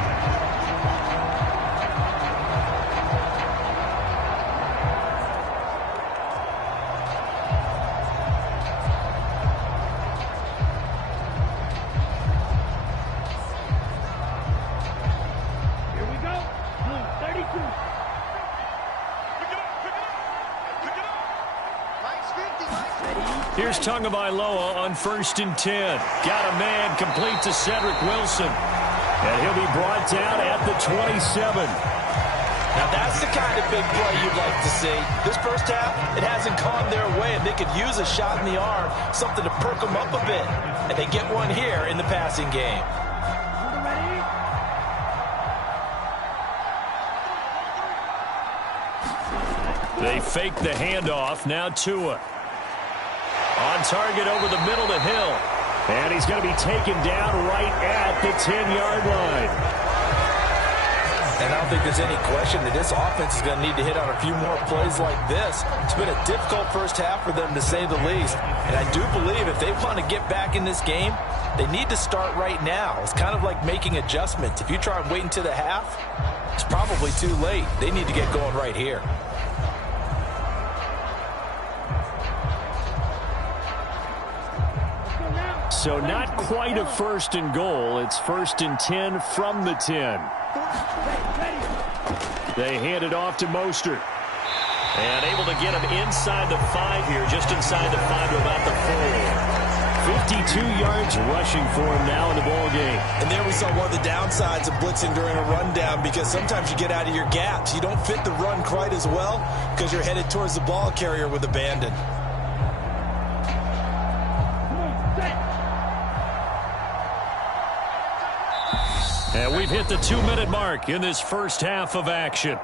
Here's Tagovailoa on 1st and 10. Got a man complete to Cedric Wilson. And he'll be brought down at the 27. Now that's the kind of big play you'd like to see. This 1st half, it hasn't gone their way, and they could use a shot in the arm, something to perk them up a bit. And they get one here in the passing game. They fake the handoff. Now Tua. On target over the middle to Hill. And he's going to be taken down right at the 10-yard line. And I don't think there's any question that this offense is going to need to hit on a few more plays like this. It's been a difficult 1st half for them, to say the least. And I do believe if they want to get back in this game, they need to start right now. It's kind of like making adjustments. If you try and wait until the half, it's probably too late. They need to get going right here. So not quite a 1st and goal. It's 1st and 10 from the 10. They hand it off to Mostert. And able to get him inside the 5 here, just inside the 5 to about the 4. 52 yards rushing for him now in the ball game. And there we saw one of the downsides of blitzing during a rundown, because sometimes you get out of your gaps. You don't fit the run quite as well because you're headed towards the ball carrier with abandon. And we've hit the 2-minute mark in this first half of action.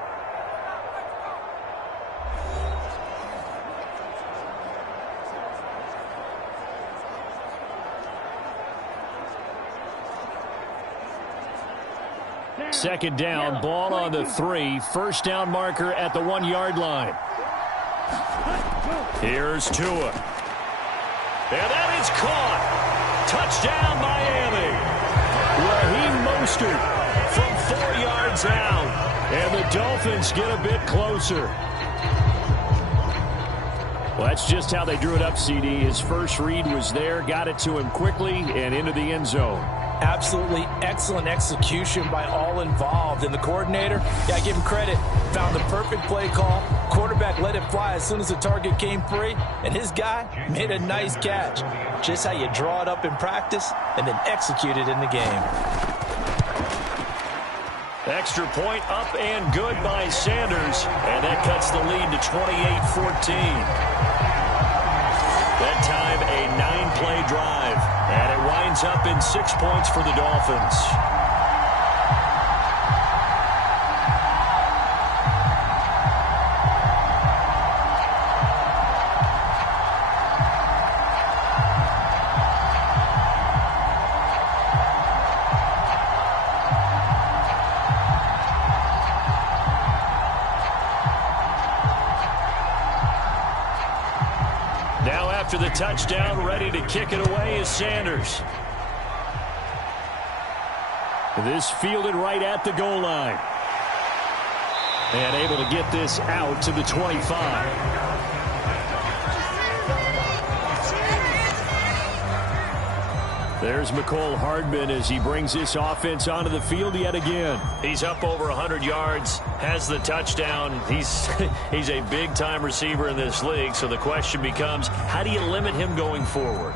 Second down, ball on the 3. First down marker at the 1-yard line. Here's Tua. And that is caught. Touchdown, Miami. Raheem Mostert from 4 yards out. And the Dolphins get a bit closer. Well, that's just how they drew it up, CD. His first read was there, got it to him quickly, and into the end zone. Absolutely excellent execution by all involved. And the coordinator, yeah, give him credit, found the perfect play call. Quarterback let it fly as soon as the target came free, and his guy made a nice catch. Just how you draw it up in practice and then execute it in the game. Extra point up and good by Sanders, and that cuts the lead to 28-14. That time a 9-play drive, and it winds up in 6 points for the Dolphins. After the touchdown, ready to kick it away is Sanders. This fielded right at the goal line. And able to get this out to the 25. There's McCole Hardman as he brings this offense onto the field yet again. He's up over 100 yards, has the touchdown. He's a big-time receiver in this league, so the question becomes, how do you limit him going forward?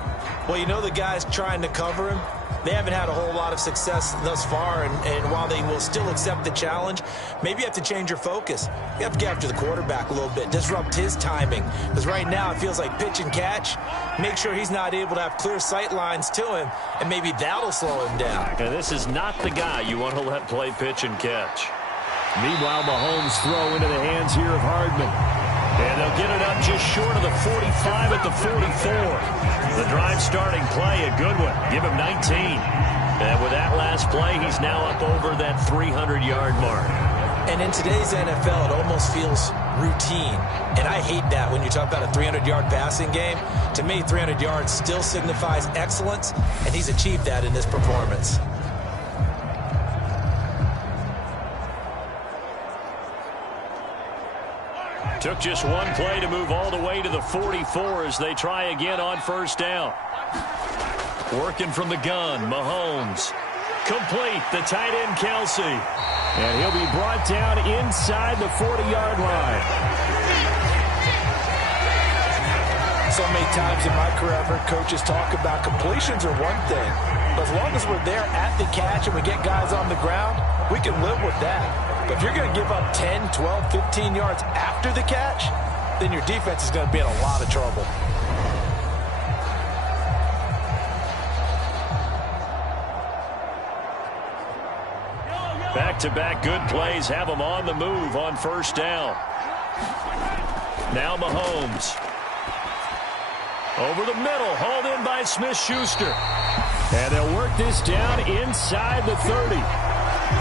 Well, you know the guys trying to cover him, they haven't had a whole lot of success thus far, and while they will still accept the challenge, maybe you have to change your focus. You have to get after the quarterback a little bit, disrupt his timing, because right now it feels like pitch and catch. Make sure he's not able to have clear sight lines to him, and maybe that'll slow him down. And this is not the guy you want to let play pitch and catch. Meanwhile, Mahomes throw into the hands here of Hardman. And they'll get it up just short of the 45 at the 44. The drive starting play, a good one. Give him 19. And with that last play, he's now up over that 300-yard mark. And in today's NFL, it almost feels routine. And I hate that when you talk about a 300-yard passing game. To me, 300 yards still signifies excellence, and he's achieved that in this performance. Took just one play to move all the way to the 44 as they try again on first down. Working from the gun, Mahomes. Complete, the tight end, Kelsey. And he'll be brought down inside the 40-yard line. So many times in my career, I've heard coaches talk about completions are one thing. But as long as we're there at the catch and we get guys on the ground, we can live with that. But if you're going to give up 10, 12, 15 yards after the catch, then your defense is going to be in a lot of trouble. Back-to-back good plays have them on the move on first down. Now Mahomes. Over the middle, hauled in by Smith-Schuster. And they'll work this down inside the 30.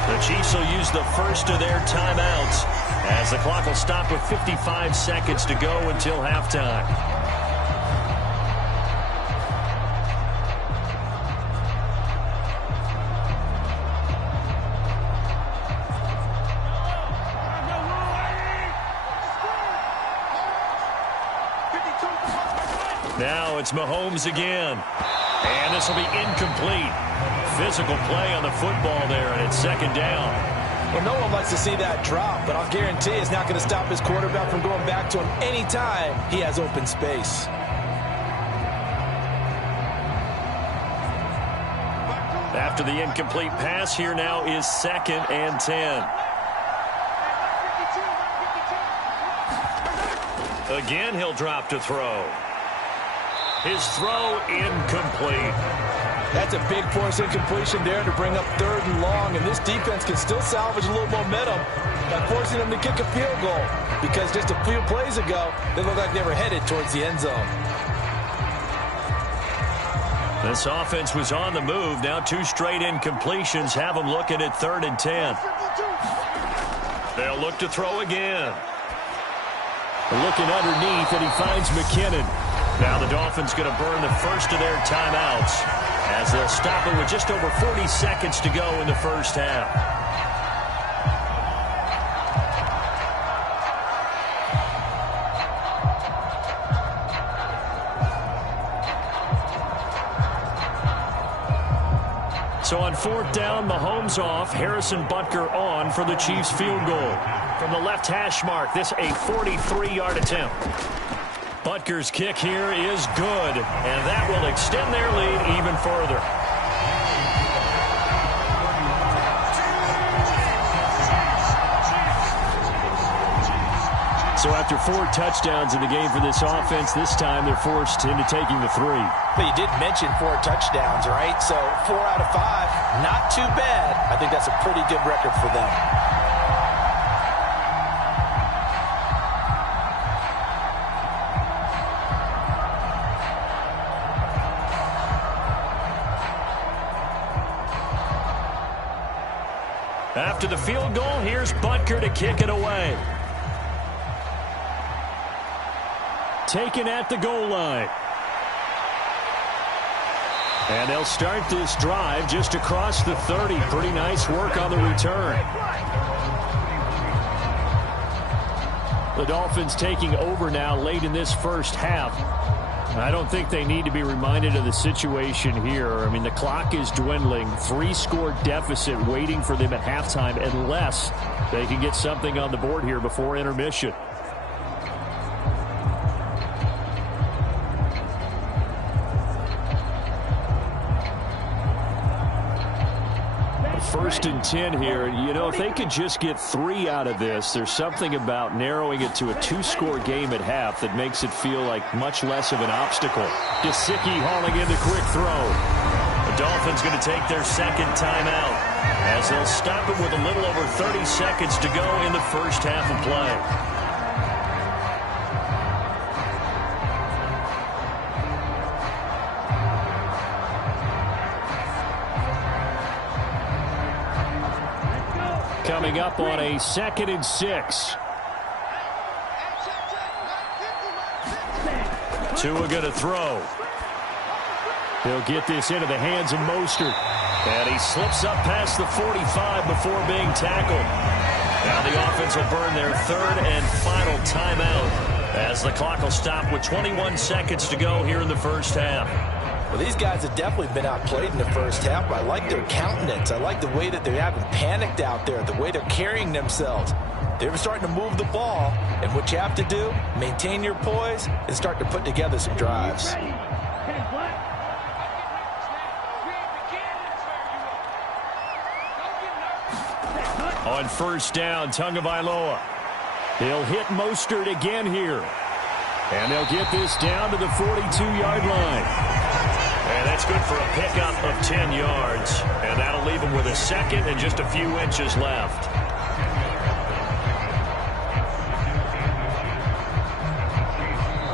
The Chiefs will use the first of their timeouts as the clock will stop with 55 seconds to go until halftime. Now it's Mahomes again. And the This will be incomplete. Physical play on the football there, and it's second down. Well, no one likes to see that drop, but I'll guarantee it's not going to stop his quarterback from going back to him anytime he has open space. After the incomplete pass, here now is 2nd and 10. Again, he'll drop to throw. His throw incomplete. That's a big force incompletion there to bring up 3rd and long, and this defense can still salvage a little momentum by forcing them to kick a field goal, because just a few plays ago, they looked like they were headed towards the end zone. This offense was on the move. Now 2 straight incompletions have them looking at 3rd and 10. They'll look to throw again. Looking underneath, and he finds McKinnon. Now the Dolphins going to burn the first of their timeouts as they'll stop it with just over 40 seconds to go in the first half. So on 4th down, Mahomes off, Harrison Butker on for the Chiefs field goal. From the left hash mark, this a 43-yard attempt. Butker's kick here is good, and that will extend their lead even further. So after 4 touchdowns in the game for this offense, this time they're forced into taking the 3. But you did mention 4 touchdowns, right? So 4 out of 5, not too bad. I think that's a pretty good record for them. After the field goal, here's Butker to kick it away. Taken at the goal line. And they'll start this drive just across the 30. Pretty nice work on the return. The Dolphins taking over now late in this first half. I don't think they need to be reminded of the situation here. I mean, the clock is dwindling. 3-score deficit waiting for them at halftime unless they can get something on the board here before intermission. First and 10 here. You know, if they could just get 3 out of this, there's something about narrowing it to a 2-score game at half that makes it feel like much less of an obstacle. Giki hauling in the quick throw. The Dolphins going to take their 2nd timeout as they'll stop it with a little over 30 seconds to go in the first half of play. Coming up on a 2nd and 6. Tua going to throw. He'll get this into the hands of Mostert. And he slips up past the 45 before being tackled. Now the offense will burn their 3rd and final timeout as the clock will stop with 21 seconds to go here in the first half. Well, these guys have definitely been outplayed in the first half, but I like their countenance. I like the way that they haven't panicked out there, the way they're carrying themselves. They're starting to move the ball, and what you have to do, maintain your poise and start to put together some drives. On 1st down, Tagovailoa. He'll hit Mostert again here. And they'll get this down to the 42-yard line. And that's good for a pickup of 10 yards. And that'll leave him with a 2nd and just a few inches left.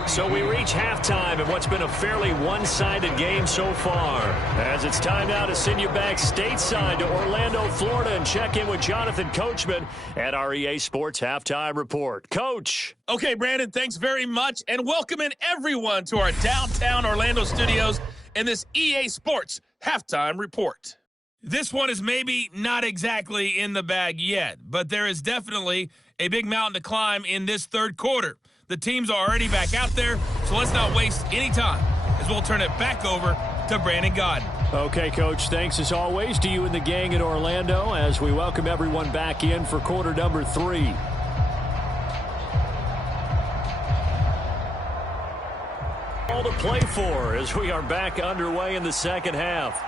So we reach halftime in what's been a fairly one-sided game so far. As it's time now to send you back stateside to Orlando, Florida, and check in with Jonathan Coachman at our EA Sports Halftime Report. Coach. Okay, Brandon, thanks very much. And welcome in everyone to our downtown Orlando studios and this EA Sports Halftime Report. This one is maybe not exactly in the bag yet, but there is definitely a big mountain to climb in this 3rd quarter. The teams are already back out there, so let's not waste any time as we'll turn it back over to Brandon Gaudin. Okay, Coach, thanks as always to you and the gang in Orlando as we welcome everyone back in for quarter number 3. All to play for as we are back underway in the second half.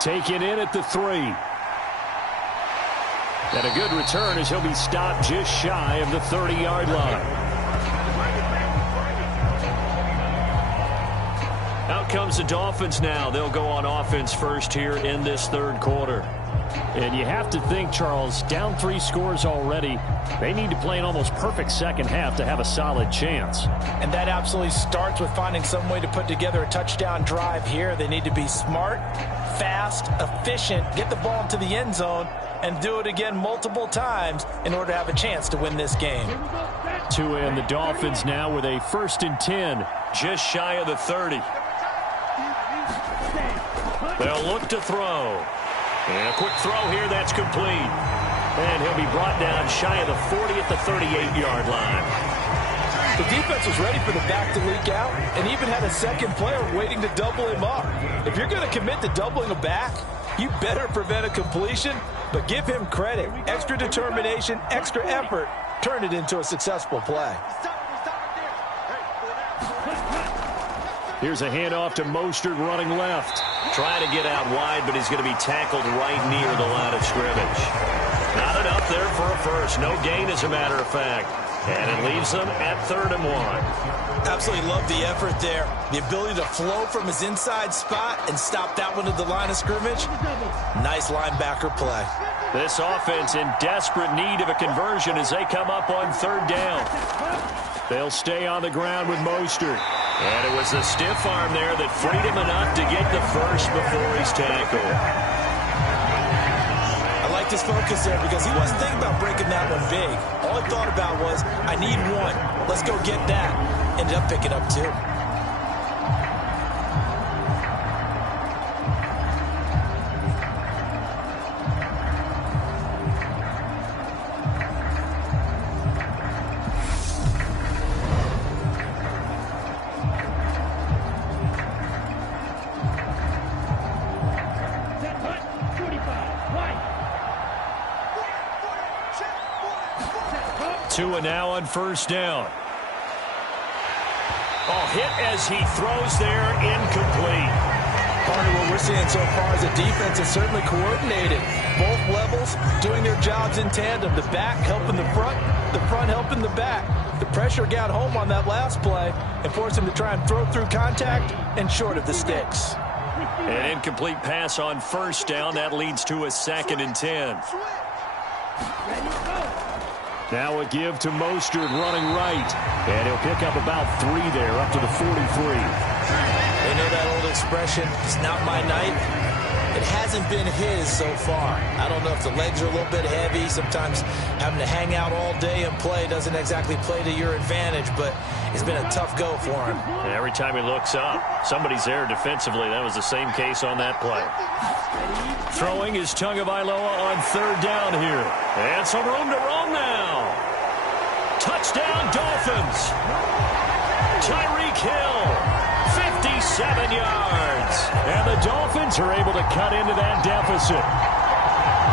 Taken in at the 3. And a good return as he'll be stopped just shy of the 30-yard line. Out comes the Dolphins now. They'll go on offense first here in this third quarter. And you have to think, Charles, down 3 scores already. They need to play an almost perfect second half to have a solid chance. And that absolutely starts with finding some way to put together a touchdown drive here. They need to be smart, fast, efficient, get the ball into the end zone, and do it again multiple times in order to have a chance to win this game. And the Dolphins now with a 1st and 10, just shy of the 30. They'll look to throw. And a quick throw here, that's complete. And he'll be brought down shy of the 40 at the 38-yard line. The defense was ready for the back to leak out and even had a second player waiting to double him up. If you're going to commit to doubling a back, you better prevent a completion, but give him credit. Extra determination, extra effort, turn it into a successful play. Here's a handoff to Mostert running left. Trying to get out wide, but he's going to be tackled right near the line of scrimmage. Not enough there for a first. No gain, as a matter of fact. And it leaves them at 3rd and 1. Absolutely love the effort there. The ability to flow from his inside spot and stop that one at the line of scrimmage. Nice linebacker play. This offense in desperate need of a conversion as they come up on 3rd down. They'll stay on the ground with Mostert. And it was the stiff arm there that freed him enough to get the first before he's tackled. I like his focus there because he wasn't thinking about breaking that one big. All he thought about was, I need one. Let's go get that. Ended up picking up 2. 2 and now on 1st down. Oh, hit as he throws there, incomplete. Part of what we're seeing so far is the defense is certainly coordinated. Both levels doing their jobs in tandem. The back helping the front helping the back. The pressure got home on that last play and forced him to try and throw through contact and short of the sticks. An incomplete pass on 1st down. That leads to a 2nd and 10. Now a give to Mostert running right. And he'll pick up about 3 there, up to the 43. They know that old expression, it's not my night. It hasn't been his so far. I don't know if the legs are a little bit heavy. Sometimes having to hang out all day and play doesn't exactly play to your advantage, but it's been a tough go for him. And every time he looks up, somebody's there defensively. That was the same case on that play. Throwing is Tagovailoa on 3rd down here. And some room to roam now. Touchdown, Dolphins. Tyreek Hill, 57 yards. And the Dolphins are able to cut into that deficit.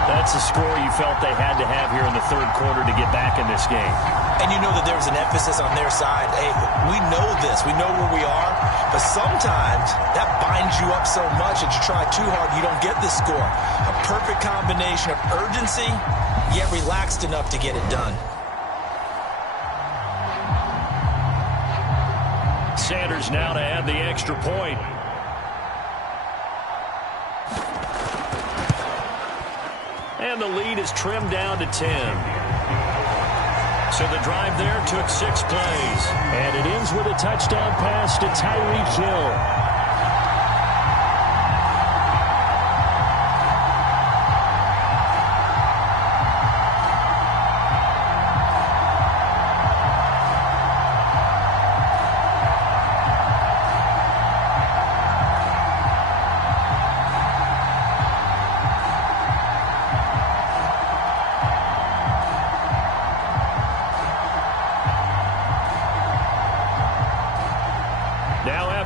That's the score you felt they had to have here in the 3rd quarter to get back in this game. And you know that there was an emphasis on their side. Hey, we know this. We know where we are. But sometimes that binds you up so much that you try too hard, you don't get the score. A perfect combination of urgency, yet relaxed enough to get it done. Sanders now to add the extra point. And the lead is trimmed down to 10. So the drive there took 6 plays. And it ends with a touchdown pass to Tyreek Hill.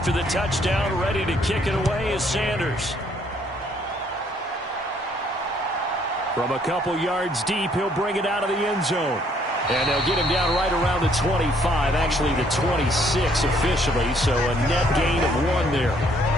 after the touchdown. Ready to kick it away is Sanders. From a couple yards deep, he'll bring it out of the end zone. And they'll get him down right around the 25, actually the 26 officially, so a net gain of 1 there.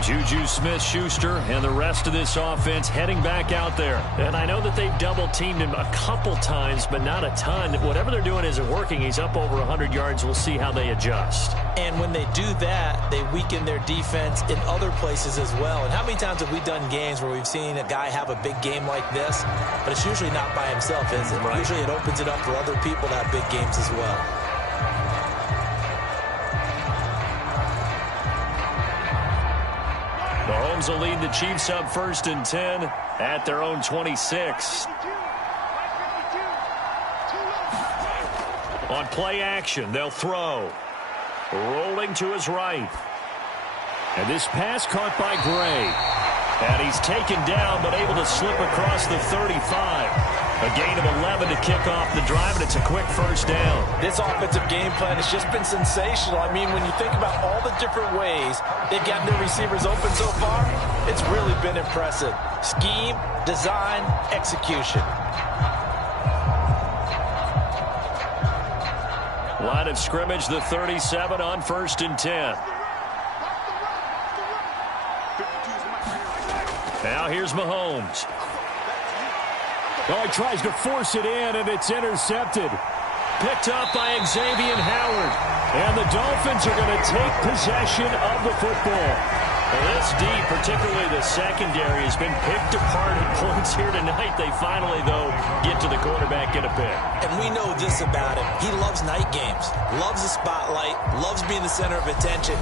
Juju Smith-Schuster and the rest of this offense heading back out there. And I know that they've double-teamed him a couple times, but not a ton. Whatever they're doing isn't working. He's up over 100 yards. We'll see how they adjust. And when they do that, they weaken their defense in other places as well. And how many times have we done games where we've seen a guy have a big game like this, but it's usually not by himself, is it? Right. Usually it opens it up for other people to have big games as well. Mahomes will lead the Chiefs up 1st and 10 at their own 26. On play action, they'll throw. Rolling to his right. And this pass caught by Gray. And he's taken down, but able to slip across the 35. A gain of 11 to kick off the drive, and it's a quick 1st down. This offensive game plan has just been sensational. I mean, when you think about all the different ways they've gotten their receivers open so far, it's really been impressive. Scheme, design, execution. Line of scrimmage, the 37 on 1st and 10. Now here's Mahomes. Oh, he tries to force it in, and it's intercepted. Picked up by Xavier Howard. And the Dolphins are going to take possession of the football. Well, this D, particularly the secondary, has been picked apart at points here tonight. They finally, though, get to the quarterback and a pick. And we know this about him. He loves night games, loves the spotlight, loves being the center of attention.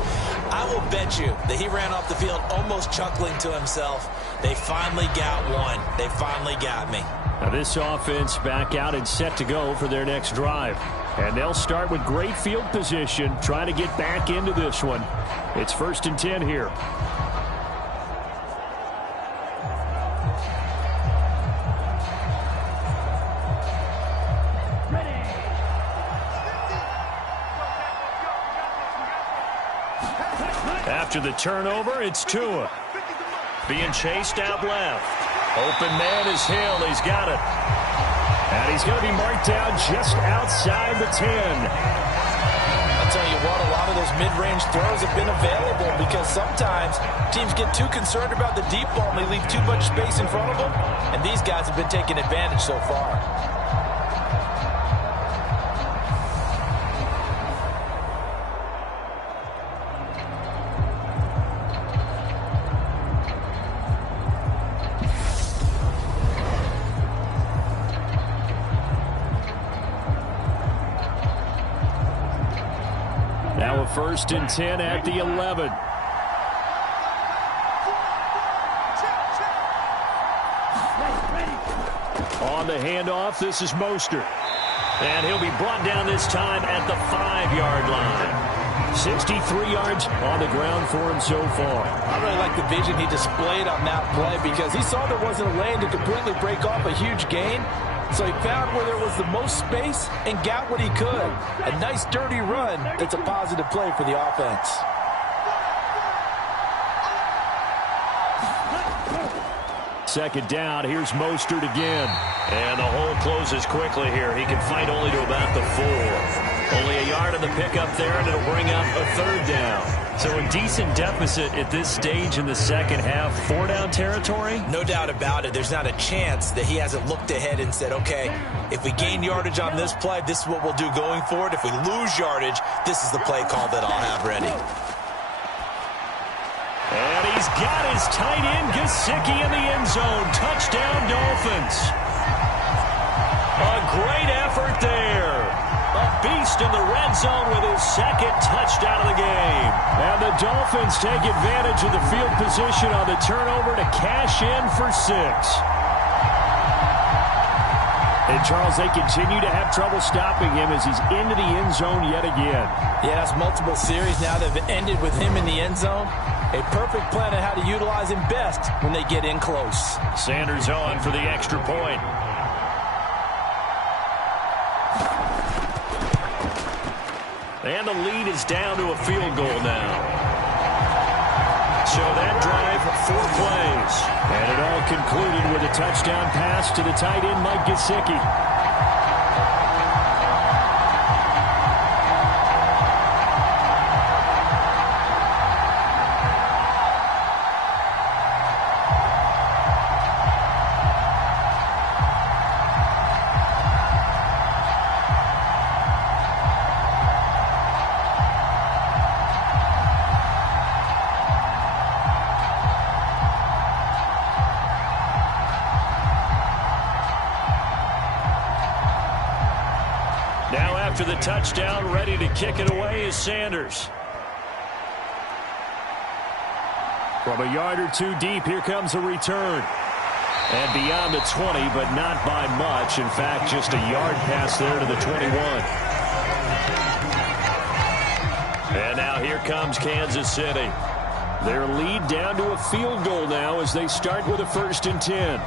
I will bet you that he ran off the field almost chuckling to himself. They finally got one. They finally got me. Now this offense back out and set to go for their next drive. And they'll start with great field position, trying to get back into this one. It's 1st and 10 here. After the turnover, it's Tua. Being chased out left. Open man is Hill. He's got it. And he's going to be marked down just outside the 10. I'll tell you what, a lot of those mid-range throws have been available because sometimes teams get too concerned about the deep ball and they leave too much space in front of them. And these guys have been taking advantage so far. Now a 1st and 10 at the 11. On the handoff, this is Mostert. And he'll be brought down this time at the 5-yard line. 63 yards on the ground for him so far. I really like the vision he displayed on that play because he saw there wasn't a lane to completely break off a huge gain. So he found where there was the most space and got what he could. A nice dirty run that's a positive play for the offense. Second down, here's Mostert again. And the hole closes quickly here. He can fight only to about the 4. Only a yard on the pickup there, and it'll bring up a 3rd down. So a decent deficit at this stage in the second half. 4-down territory? No doubt about it. There's not a chance that he hasn't looked ahead and said, okay, if we gain yardage on this play, this is what we'll do going forward. If we lose yardage, this is the play call that I'll have ready. And he's got his tight end, Giki, in the end zone. Touchdown, Dolphins. A great effort there. A beast in the red zone with his 2nd touchdown of the game. And the Dolphins take advantage of the field position on the turnover to cash in for 6. And, Charles, they continue to have trouble stopping him as he's into the end zone yet again. Yeah, that's multiple series now that have ended with him in the end zone. A perfect plan on how to utilize him best when they get in close. Sanders on for the extra point. And the lead is down to a field goal now. So that drive, 4 plays. And it all concluded with a touchdown pass to the tight end, Mike Giki. Now after the touchdown, ready to kick it away is Sanders. From a yard or two deep, here comes a return. And beyond the 20, but not by much. In fact, just a yard pass there to the 21. And now here comes Kansas City. Their lead down to a field goal now as they start with a 1st and 10.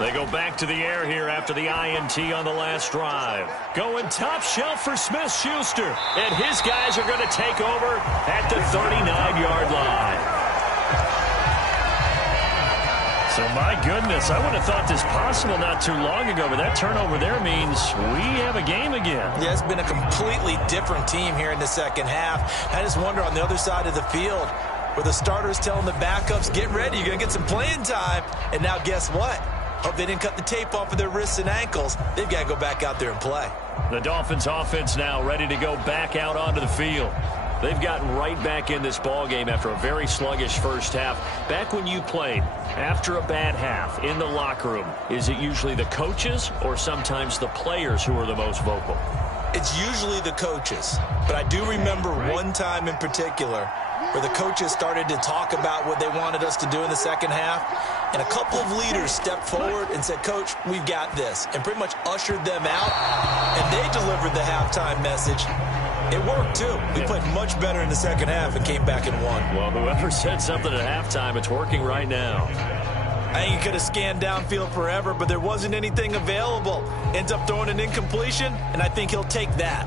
They go back to the air here after the INT on the last drive. Going top shelf for Smith-Schuster. And his guys are going to take over at the 39-yard line. So, my goodness, I would have thought this possible not too long ago, but that turnover there means we have a game again. Yeah, it's been a completely different team here in the second half. I just wonder on the other side of the field where the starters telling the backups, get ready, you're going to get some playing time. And now guess what? Hope they didn't cut the tape off of their wrists and ankles. They've got to go back out there and play. The Dolphins offense now ready to go back out onto the field. They've gotten right back in this ballgame after a very sluggish first half. Back when you played, after a bad half in the locker room, is it usually the coaches or sometimes the players who are the most vocal? It's usually the coaches. But I do remember one time in particular where the coaches started to talk about what they wanted us to do in the second half. And a couple of leaders stepped forward and said, Coach, we've got this. And pretty much ushered them out. And they delivered the halftime message. It worked, too. We played much better in the second half and came back and won. Well, whoever said something at halftime, it's working right now. I think he could have scanned downfield forever, but there wasn't anything available. Ends up throwing an incompletion, and I think he'll take that.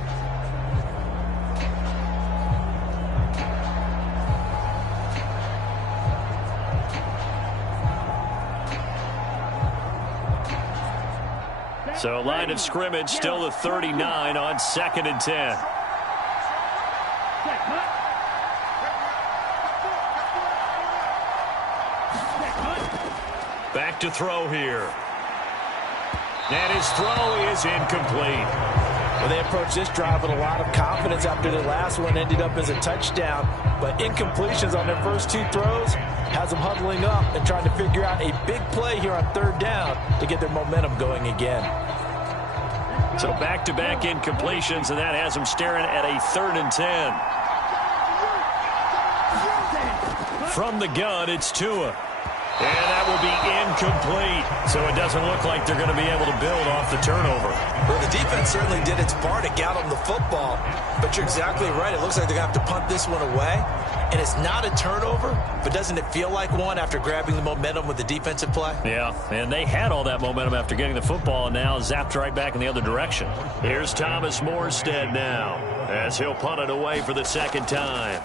So line of scrimmage still the 39 on 2nd and 10. Back to throw here. And his throw is incomplete. Well, they approached this drive with a lot of confidence after the last one ended up as a touchdown. But incompletions on their first 2 throws has them huddling up and trying to figure out a big play here on 3rd down to get their momentum going again. So back-to-back incompletions, and that has them staring at a 3rd and 10. From the gun, it's Tua. And that will be incomplete. So it doesn't look like they're going to be able to build off the turnover. Well, the defense certainly did its part to get them the football. But you're exactly right. It looks like they're going to have to punt this one away. And it's not a turnover, but doesn't it feel like one after grabbing the momentum with the defensive play? Yeah, and they had all that momentum after getting the football and now zapped right back in the other direction. Here's Thomas Mostert now as he'll punt it away for the 2nd time.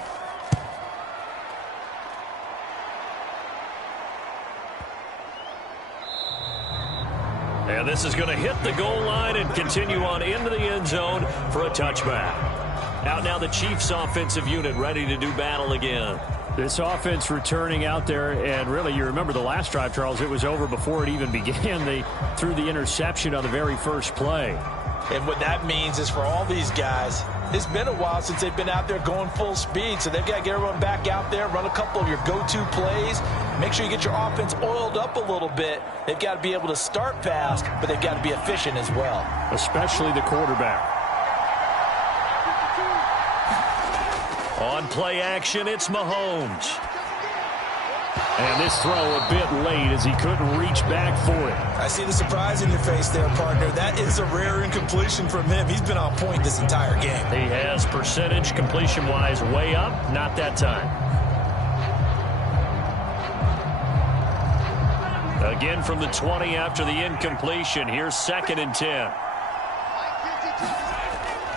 And this is going to hit the goal line and continue on into the end zone for a touchback. Out now the Chiefs offensive unit ready to do battle again. This offense returning out there, and really you remember the last drive, Charles, it was over before it even began. They threw the interception on the very first play. And what that means is for all these guys, it's been a while since they've been out there going full speed, so they've got to get everyone back out there, run a couple of your go-to plays, make sure you get your offense oiled up a little bit. They've got to be able to start fast, but they've got to be efficient as well. Especially the quarterback. On play action, it's Mahomes. And this throw a bit late as he couldn't reach back for it. I see the surprise in your face there, partner. That is a rare incompletion from him. He's been on point this entire game. He has percentage completion-wise way up. Not that time. Again from the 20 after the incompletion. Here's 2nd and 10.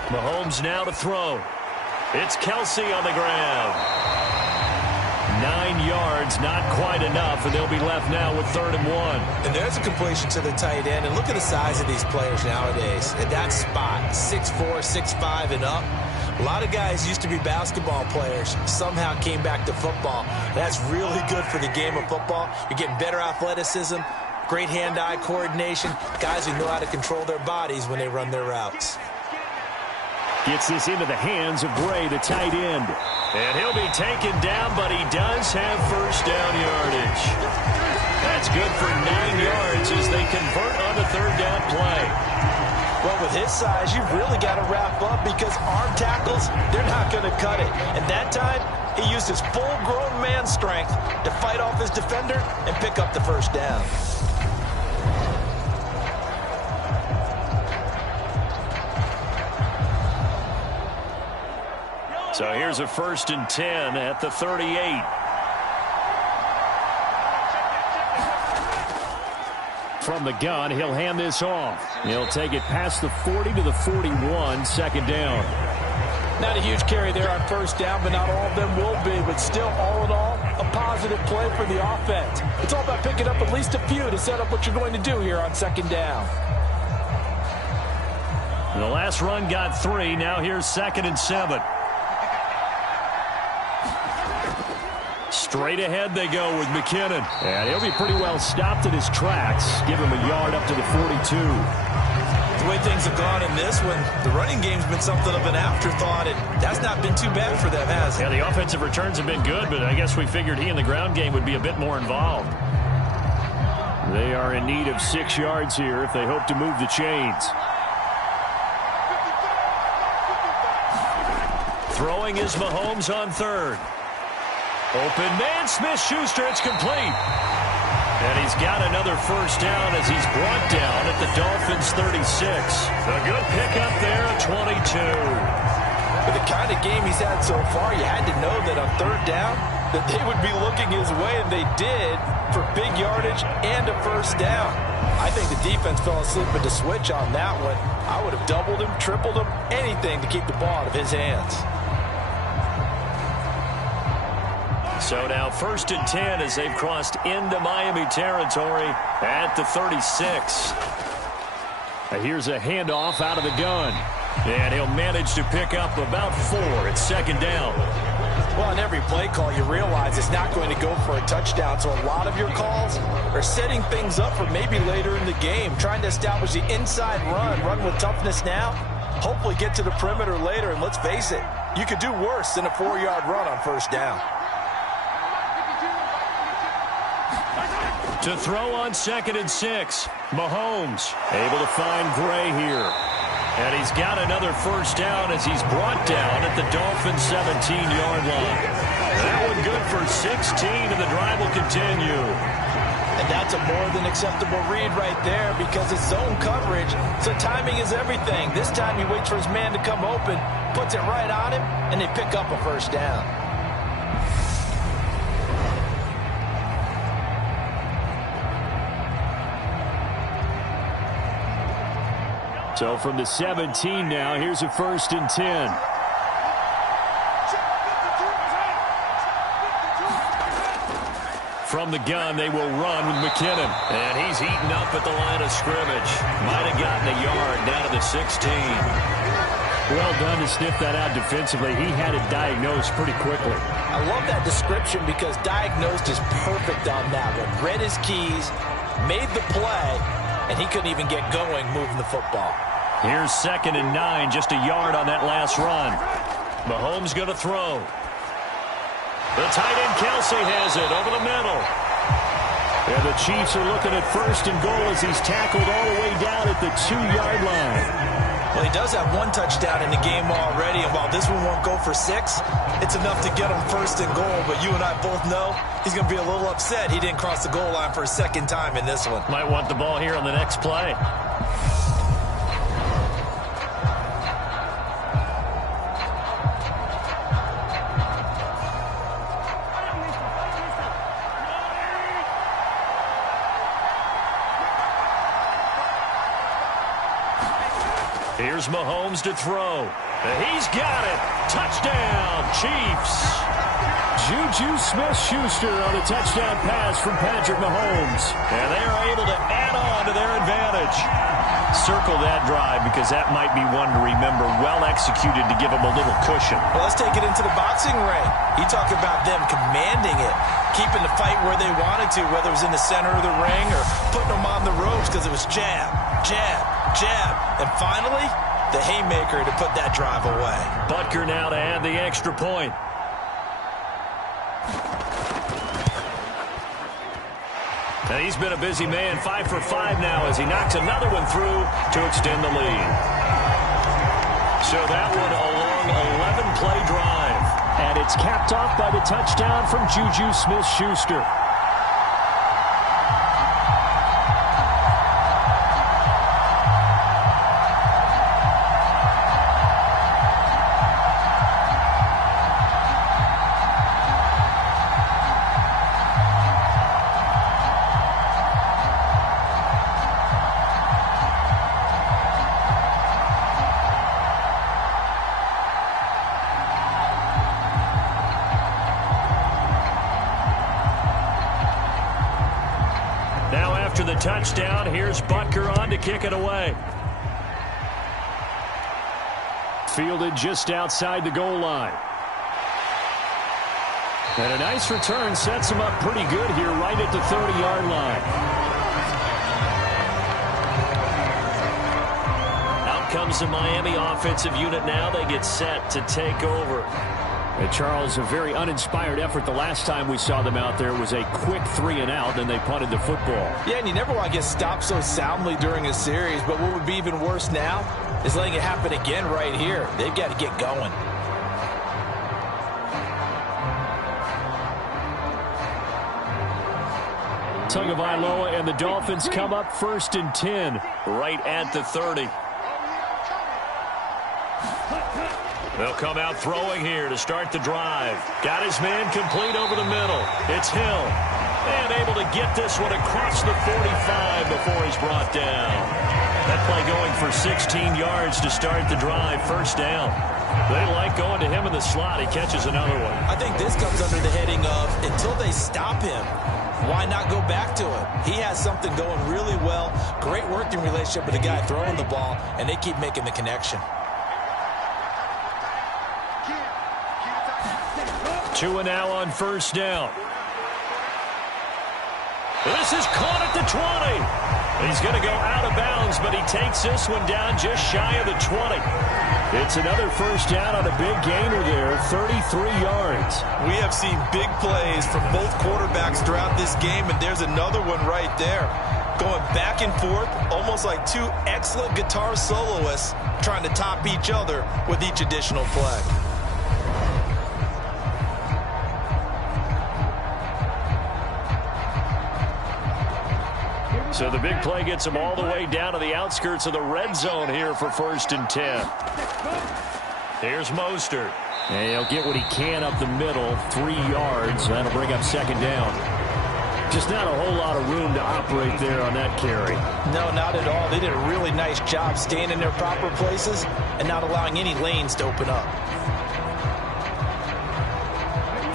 Mahomes now to throw. It's Kelsey on the ground. 9 yards, not quite enough, and they'll be left now with 3rd and 1. And there's a completion to the tight end. And look at the size of these players nowadays. At that spot, 6'4", 6'5", and up. A lot of guys used to be basketball players, somehow came back to football. That's really good for the game of football. You're getting better athleticism, great hand-eye coordination, guys who know how to control their bodies when they run their routes. Gets this into the hands of Gray, the tight end. And he'll be taken down, but he does have first down yardage. That's good for 9 yards as they convert on the 3rd down play. Well, with his size, you've really got to wrap up because arm tackles, they're not going to cut it. And that time, he used his full-grown man strength to fight off his defender and pick up the first down. So here's a 1st and 10 at the 38. From the gun, he'll hand this off. He'll take it past the 40 to the 41, 2nd down. Not a huge carry there on 1st down, but not all of them will be. But still, all in all, a positive play for the offense. It's all about picking up at least a few to set up what you're going to do here on 2nd down. The last run got 3. Now here's 2nd and 7. Straight ahead they go with McKinnon. And he'll be pretty well stopped in his tracks. Give him a yard up to the 42. The way things have gone in this one, the running game's been something of an afterthought, and that's not been too bad for them, has it? Yeah, the offensive returns have been good, but I guess we figured he in the ground game would be a bit more involved. They are in need of 6 yards here if they hope to move the chains. Throwing is Mahomes on 3rd. Open man, Smith-Schuster, it's complete. And he's got another first down as he's brought down at the Dolphins' 36. A good pickup there at 22. For the kind of game he's had so far, you had to know that on 3rd down, that they would be looking his way, and they did, for big yardage and a first down. I think the defense fell asleep at the switch on that one. I would have doubled him, tripled him, anything to keep the ball out of his hands. So now 1st and 10 as they've crossed into Miami territory at the 36. Here's a handoff out of the gun. And he'll manage to pick up about 4 at 2nd down. Well, on every play call, you realize it's not going to go for a touchdown. So a lot of your calls are setting things up for maybe later in the game, trying to establish the inside run with toughness now, hopefully get to the perimeter later. And let's face it, you could do worse than a 4-yard run on 1st down. To throw on 2nd and 6. Mahomes able to find Gray here. And he's got another first down as he's brought down at the Dolphins' 17-yard line. That one good for 16, and the drive will continue. And that's a more than acceptable read right there because it's zone coverage, so timing is everything. This time he waits for his man to come open, puts it right on him, and they pick up a first down. So from the 17 now, here's a 1st and 10. From the gun, they will run with McKinnon. And he's heating up at the line of scrimmage. Might have gotten a yard down to the 16. Well done to sniff that out defensively. He had it diagnosed pretty quickly. I love that description because diagnosed is perfect on that one. Read his keys, made the play, and he couldn't even get going moving the football. Here's 2nd and 9, just a yard on that last run. Mahomes going to throw. The tight end Kelsey has it over the middle. And the Chiefs are looking at 1st and goal as he's tackled all the way down at the 2-yard line. Well, he does have one touchdown in the game already, and while this one won't go for 6, it's enough to get him first and goal. But you and I both know he's going to be a little upset he didn't cross the goal line for a second time in this one. Might want the ball here on the next play. Here's Mahomes to throw. He's got it. Touchdown, Chiefs. Juju Smith-Schuster on a touchdown pass from Patrick Mahomes. And they are able to add on to their advantage. Circle that drive because that might be one to remember. Well executed to give them a little cushion. Well, let's take it into the boxing ring. You talk about them commanding it, keeping the fight where they wanted to, whether it was in the center of the ring or putting them on the ropes because it was jab, jab, jab. And finally, the haymaker to put that drive away. Butker now to add the extra point. And he's been a busy man, 5 for 5 now as he knocks another one through to extend the lead. So that one a long 11-play drive. And it's capped off by the touchdown from Juju Smith-Schuster. After the touchdown, here's Butker on to kick it away. Fielded just outside the goal line. And a nice return sets him up pretty good here right at the 30-yard line. Out comes the Miami offensive unit now. They get set to take over. And Charles, a very uninspired effort the last time we saw them out there was a quick 3-and-out, and they punted the football. Yeah, and you never want to get stopped so soundly during a series, but what would be even worse now is letting it happen again right here. They've got to get going. Tagovailoa and the Dolphins come up 1st and 10 right at the 30. They'll come out throwing here to start the drive. Got his man complete over the middle. It's Hill. And able to get this one across the 45 before he's brought down. That play going for 16 yards to start the drive. 1st down. They like going to him in the slot. He catches another one. I think this comes under the heading of until they stop him, why not go back to him? He has something going really well. Great working relationship with the guy throwing the ball, and they keep making the connection. 2 and now on 1st down. This is caught at the 20. He's going to go out of bounds, but he takes this one down just shy of the 20. It's another 1st down on a big gainer there, 33 yards. We have seen big plays from both quarterbacks throughout this game, and there's another one right there. Going back and forth, almost like two excellent guitar soloists trying to top each other with each additional play. So the big play gets him all the way down to the outskirts of the red zone here for 1st and 10. Here's Mostert. And he'll get what he can up the middle, 3 yards. That'll bring up 2nd down. Just not a whole lot of room to operate there on that carry. No, not at all. They did a really nice job staying in their proper places and not allowing any lanes to open up.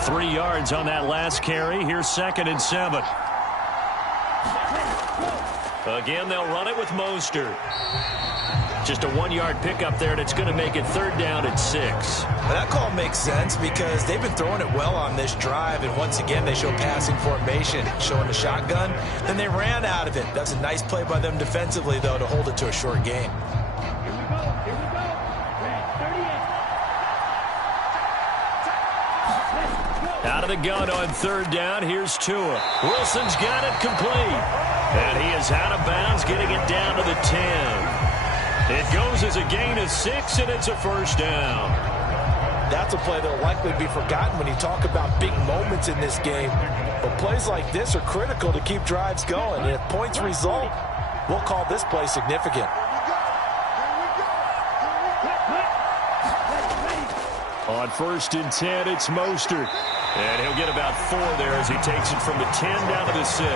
3 yards on that last carry. Here's 2nd and 7. Again, they'll run it with Mostert. Just a 1-yard pickup there, and it's going to make it 3rd down and 6. Well, that call makes sense because they've been throwing it well on this drive, and once again, they show passing formation, showing the shotgun. Then they ran out of it. That's a nice play by them defensively, though, to hold it to a short game. Out of the gun on 3rd down, here's Tua. Wilson's got it complete. And he is out of bounds, getting it down to the 10. It goes as a gain of 6, and it's a first down. That's a play that will likely be forgotten when you talk about big moments in this game. But plays like this are critical to keep drives going. And if points result, we'll call this play significant. On 1st and 10, it's Mostert. And he'll get about 4 there as he takes it from the 10 down to the 6.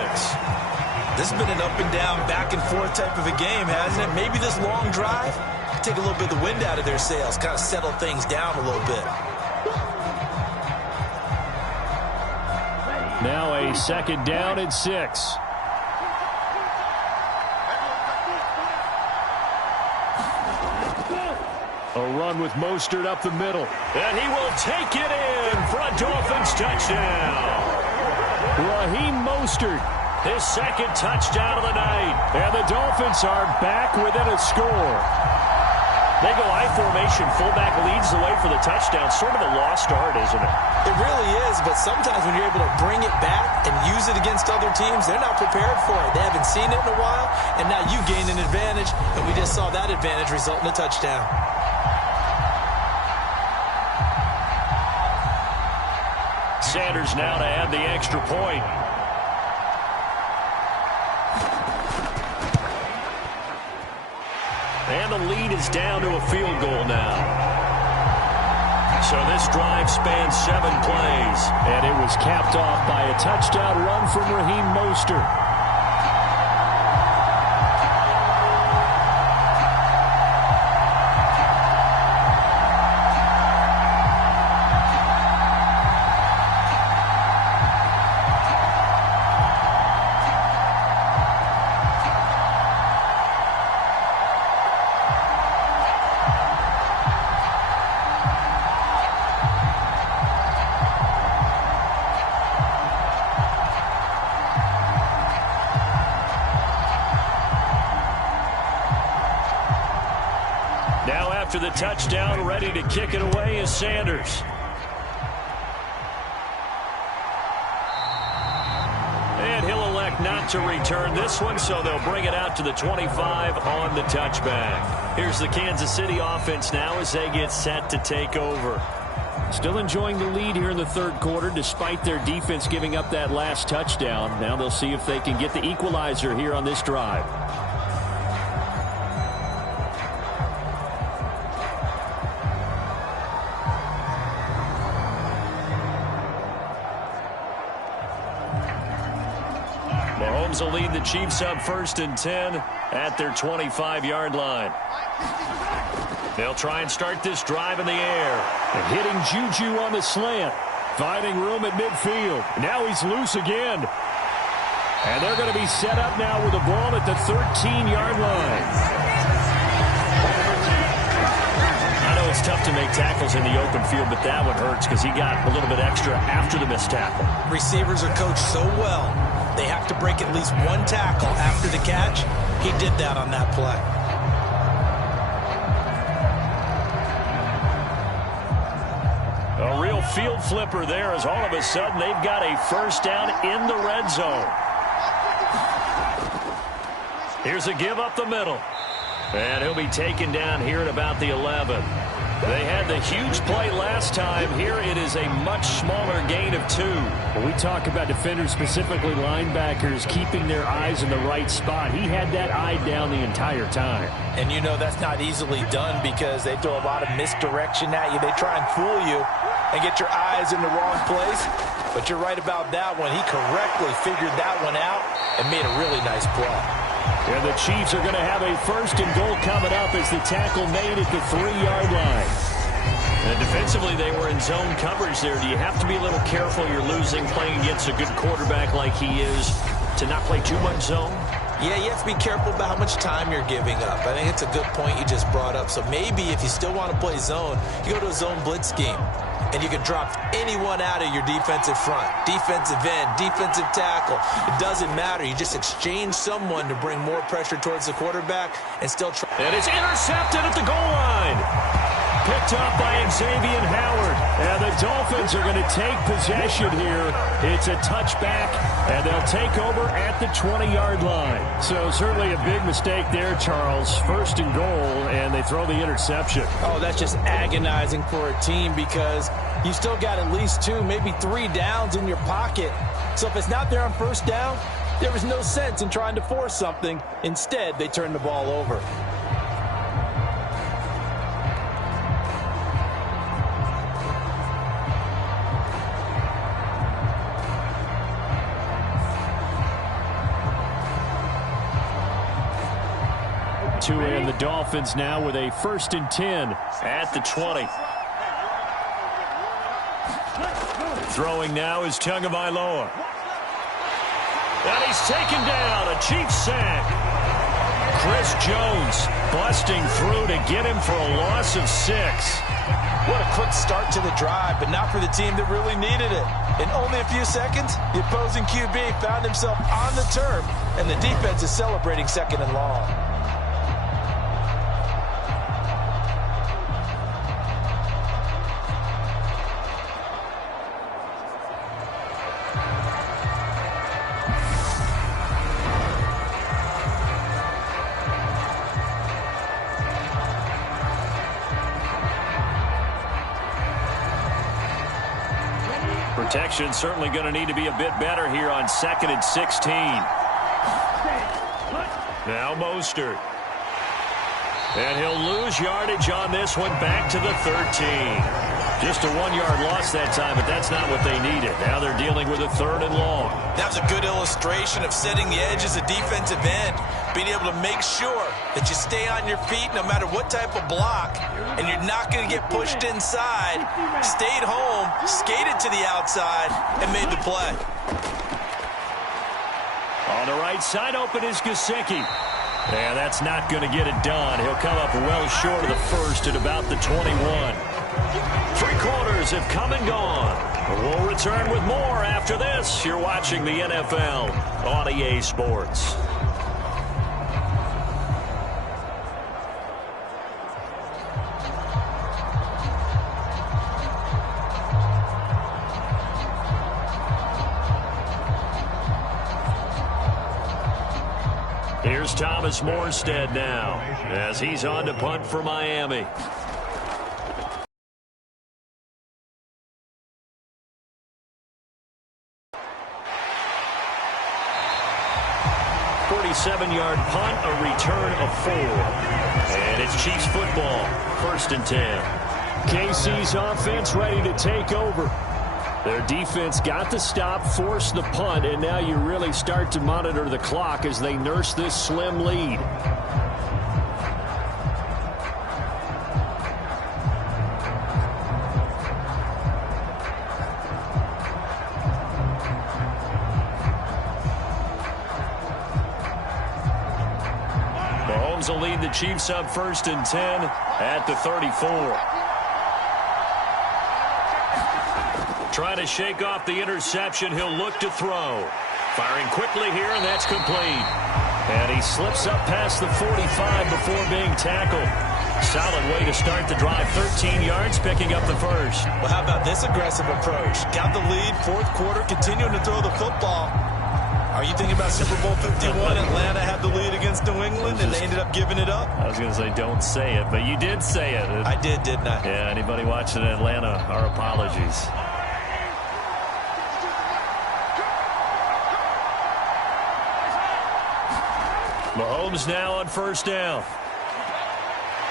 This has been an up-and-down, back-and-forth type of a game, hasn't it? Maybe this long drive take a little bit of the wind out of their sails, kind of settle things down a little bit. Now a 2nd down and 6. A run with Mostert up the middle. And he will take it in for a Dolphins touchdown. Raheem Mostert, his 2nd touchdown of the night. And the Dolphins are back within a score. They go I formation. Fullback leads the way for the touchdown. Sort of a lost art, isn't it? It really is, but sometimes when you're able to bring it back and use it against other teams, they're not prepared for it. They haven't seen it in a while, and now you gain an advantage, and we just saw that advantage result in a touchdown. Sanders now to add the extra point. And the lead is down to a field goal now. So this drive spans 7 plays. And it was capped off by a touchdown run from Raheem Mostert. After the touchdown, ready to kick it away is Sanders. And he'll elect not to return this one, so they'll bring it out to the 25 on the touchback. Here's the Kansas City offense now as they get set to take over. Still enjoying the lead here in the 3rd quarter despite their defense giving up that last touchdown. Now they'll see if they can get the equalizer here on this drive. Mahomes will lead the Chiefs up 1st and 10 at their 25-yard line. They'll try and start this drive in the air. And hitting Juju on the slant. Finding room at midfield. Now he's loose again. And they're going to be set up now with the ball at the 13-yard line. I know it's tough to make tackles in the open field, but that one hurts because he got a little bit extra after the missed tackle. Receivers are coached so well. They have to break at least one tackle after the catch. He did that on that play. A real field flipper there as all of a sudden they've got a first down in the red zone. Here's a give up the middle. And he'll be taken down here at about the 11. They had the huge play last time. Here it is a much smaller gain of 2. When we talk about defenders, specifically linebackers, keeping their eyes in the right spot, he had that eye down the entire time. And you know that's not easily done because they throw a lot of misdirection at you. They try and fool you and get your eyes in the wrong place. But you're right about that one. He correctly figured that one out and made a really nice play. And the Chiefs are going to have a 1st and goal coming up as the tackle made at the 3-yard line. And defensively, they were in zone coverage there. Do you have to be a little careful? You're losing playing against a good quarterback like he is to not play too much zone? Yeah, you have to be careful about how much time you're giving up. I think it's a good point you just brought up. So maybe if you still want to play zone, you go to a zone blitz scheme. And you can drop anyone out of your defensive front. Defensive end, defensive tackle. It doesn't matter. You just exchange someone to bring more pressure towards the quarterback and still try. And it's intercepted at the goal line. Picked picked up by Xavier Howard. And the Dolphins are going to take possession here. It's a touchback, and they'll take over at the 20-yard line. So certainly a big mistake there, Charles. First and goal, and they throw the interception. Oh, that's just agonizing for a team because you still got at least 2, maybe 3 downs in your pocket. So if it's not there on first down, there was no sense in trying to force something. Instead, they turn the ball over. And the Dolphins now with a 1st and 10 at the 20. Throwing now is Tagovailoa. And he's taken down. A Chiefs sack. Chris Jones busting through to get him for a loss of 6. What a quick start to the drive, but not for the team that really needed it. In only a few seconds, the opposing QB found himself on the turf, and the defense is celebrating 2nd and long. Protection certainly going to need to be a bit better here on 2nd and 16. Now Mostert. And he'll lose yardage on this one, back to the 13. Just a 1-yard loss that time, but that's not what they needed. Now they're dealing with a 3rd and long. That was a good illustration of setting the edge as a defensive end, being able to make sure that you stay on your feet no matter what type of block, and you're not going to get pushed inside. Stayed home, skated to the outside, and made the play. On the right side, open is Giki. Yeah, that's not going to get it done. He'll come up well short of the 1st at about the 21. 3 quarters have come and gone. We'll return with more after this. You're watching the NFL on EA Sports. Here's Thomas Mostert now as he's on to punt for Miami. Seven-yard punt, a return of 4. And it's Chiefs football, 1st and 10. KC's offense ready to take over. Their defense got the stop, forced the punt, and now you really start to monitor the clock as they nurse this slim lead. Will lead the Chiefs up 1st and 10 at the 34. Trying to shake off the interception. He'll look to throw. Firing quickly here, and that's complete. And he slips up past the 45 before being tackled. Solid way to start the drive. 13 yards, picking up the 1st. Well, how about this aggressive approach? Got the lead, 4th quarter, continuing to throw the football. Are you thinking about Super Bowl 51? Atlanta had the lead against New England, and they ended up giving it up? I was going to say, don't say it, but you did say it. I did, didn't I? Yeah, anybody watching Atlanta, our apologies. Mahomes now on 1st down.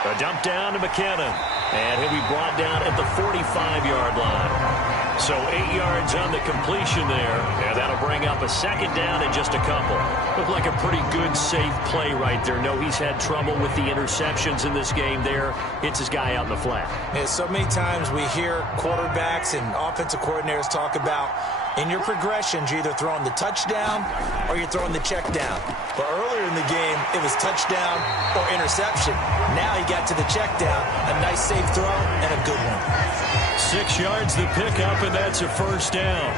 A dump down to McKinnon, and he'll be brought down at the 45-yard line. So 8 yards on the completion there, and that'll bring up a 2nd down and just a couple. Looked like a pretty good, safe play right there. No, he's had trouble with the interceptions in this game there. Hits his guy out in the flat. Yeah, so many times we hear quarterbacks and offensive coordinators talk about in your progressions, you're either throwing the touchdown or you're throwing the check down. But earlier in the game, it was touchdown or interception. Now he got to the check down, a nice safe throw and a good one. 6 yards the pickup, and that's a 1st down.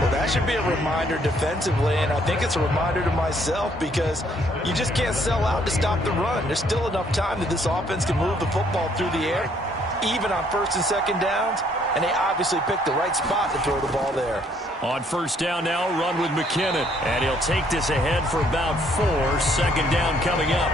Well, that should be a reminder defensively, and I think it's a reminder to myself because you just can't sell out to stop the run. There's still enough time that this offense can move the football through the air. even on first and second downs, and they obviously picked the right spot to throw the ball there. On first down now, run with McKinnon. And he'll take this ahead for about 4. Second down coming up.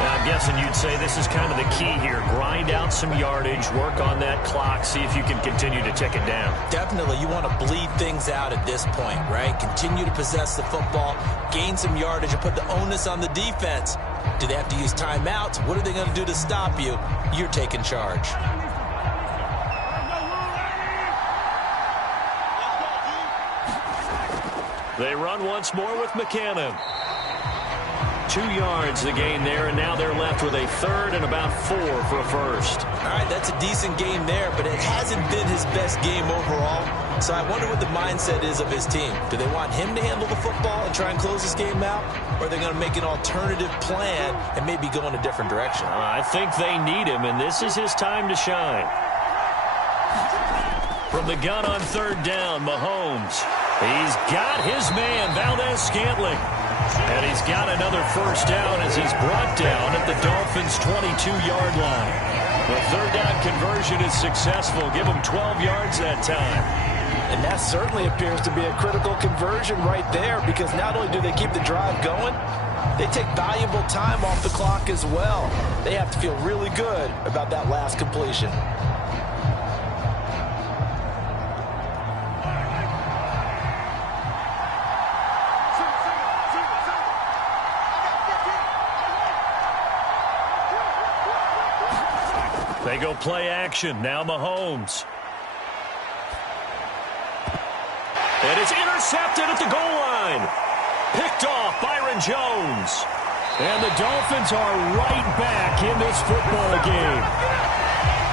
Now, I'm guessing you'd say this is kind of the key here. Grind out some yardage, work on that clock, see if you can continue to tick it down. Definitely, you want to bleed things out at this point, right? Continue to possess the football, gain some yardage, and put the onus on the defense. Do they have to use timeouts? What are they going to do to stop you? You're taking charge. They run once more with McKinnon. 2 yards the gain there, and now they're left with a third and about 4 for a first. All right, that's a decent game there, but it hasn't been his best game overall. So I wonder what the mindset is of his team. Do they want him to handle the football and try and close this game out? Or are they going to make an alternative plan and maybe go in a different direction? I think they need him, and this is his time to shine. From the gun on third down, Mahomes. He's got his man, Valdez-Scantling. And he's got another first down as he's brought down at the Dolphins' 22-yard line. The third down conversion is successful. Give him 12 yards that time. And that certainly appears to be a critical conversion right there, because not only do they keep the drive going, they take valuable time off the clock as well. They have to feel really good about that last completion. They go play action. Now Mahomes. And it's intercepted at the goal line. Picked off Byron Jones. And the Dolphins are right back in this football game.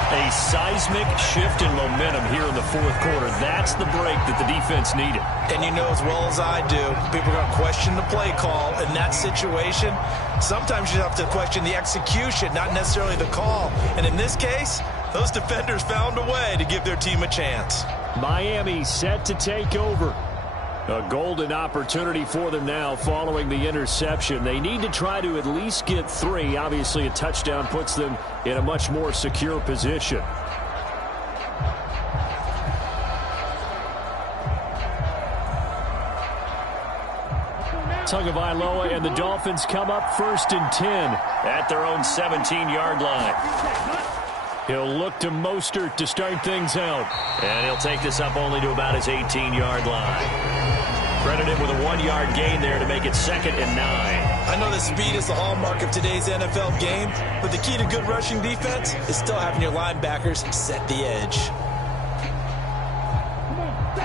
A seismic shift in momentum here in the fourth quarter. That's the break that the defense needed. And you know as well as I do, people are going to question the play call in that situation. Sometimes you have to question the execution, not necessarily the call. And in this case, those defenders found a way to give their team a chance. Miami set to take over. A golden opportunity for them now following the interception. They need to try to at least get 3. Obviously, a touchdown puts them in a much more secure position. Tagovailoa and the Dolphins come up 1st and 10 at their own 17-yard line. He'll look to Mostert to start things out. And he'll take this up only to about his 18-yard line. Credit him with a 1-yard gain there to make it 2nd and 9. I know that speed is the hallmark of today's NFL game, but the key to good rushing defense is still having your linebackers set the edge.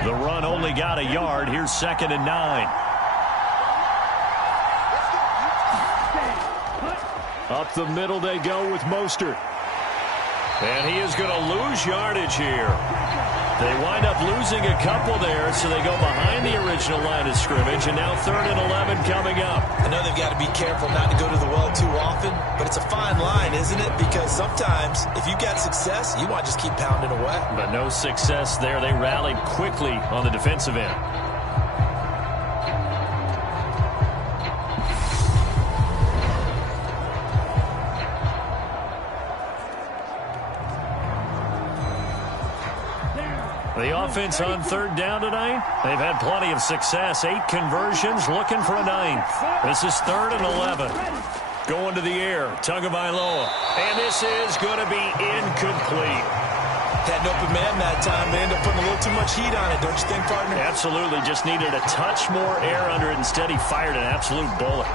The run only got a yard. Here's 2nd and 9. Up the middle they go with Mostert. And he is going to lose yardage here. They wind up losing a couple there, so they go behind the original line of scrimmage, and now 3rd and 11 coming up. I know they've got to be careful not to go to the well too often, but it's a fine line, isn't it? Because sometimes, if you got success, you want to just keep pounding away. But no success there. They rallied quickly on the defensive end. The offense on 3rd down tonight, they've had plenty of success. 8 conversions, looking for a 9th. This is 3rd and 11. Going to the air, Tagovailoa. And this is going to be incomplete. Had an open man that time. They ended up putting a little too much heat on it, don't you think, partner? Absolutely. Just needed a touch more air under it. Instead, he fired an absolute bullet.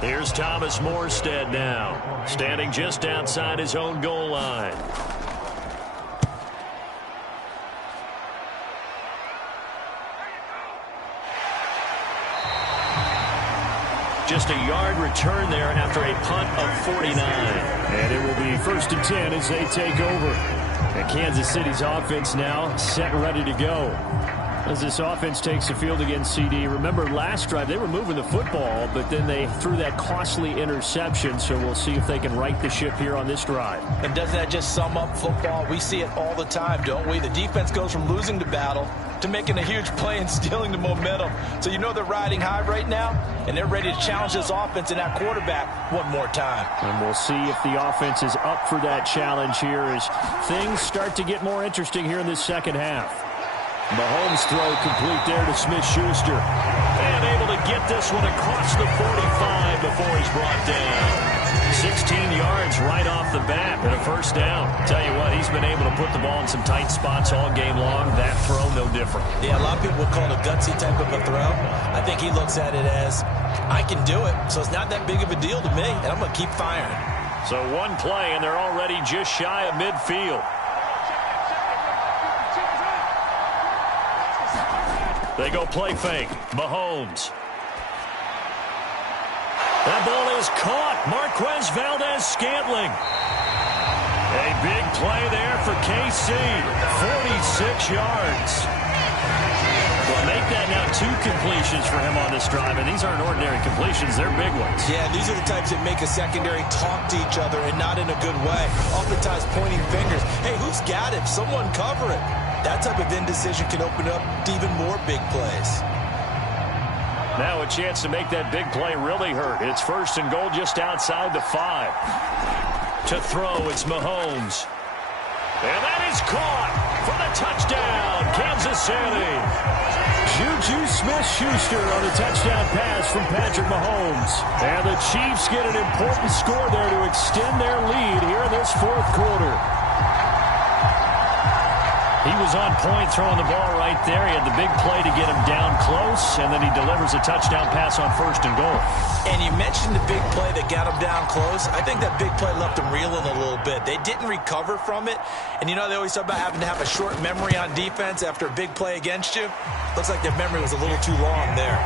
Here's Thomas Mostert now, standing just outside his own goal line. Just a yard return there after a punt of 49. And it will be 1st and 10 as they take over. And Kansas City's offense now set and ready to go. As this offense takes the field against CD, remember last drive they were moving the football, but then they threw that costly interception, so we'll see if they can right the ship here on this drive. And doesn't that just sum up football? We see it all the time, don't we? The defense goes from losing the battle to making a huge play and stealing the momentum. So you know they're riding high right now, and they're ready to challenge this offense and that quarterback one more time. And we'll see if the offense is up for that challenge here as things start to get more interesting here in this second half. Mahomes throw complete there to Smith-Schuster. And able to get this one across the 45 before he's brought down. 16 yards right off the bat and a first down. Tell you what, he's been able to put the ball in some tight spots all game long. That throw, no different. Yeah, a lot of people would call it a gutsy type of a throw. I think he looks at it as, I can do it, so it's not that big of a deal to me, and I'm going to keep firing. So one play, and they're already just shy of midfield. They go play fake. Mahomes. That ball is caught. Marquez Valdez-Scantling. A big play there for KC. 46 yards. Well, make that now 2 completions for him on this drive, and these aren't ordinary completions. They're big ones. Yeah, these are the types that make a secondary talk to each other and not in a good way. Oftentimes pointing fingers. Hey, who's got him? Someone cover it. That type of indecision can open up to even more big plays. Now a chance to make that big play really hurt. It's first and goal just outside the 5. To throw, it's Mahomes. And that is caught for the touchdown, Kansas City. Juju Smith-Schuster on the touchdown pass from Patrick Mahomes. And the Chiefs get an important score there to extend their lead here in this fourth quarter. He was on point throwing the ball right there. He had the big play to get him down close, and then he delivers a touchdown pass on first and goal. And you mentioned the big play that got him down close. I think that big play left him reeling a little bit. They didn't recover from it. And you know they always talk about having to have a short memory on defense after a big play against you. Looks like their memory was a little too long there.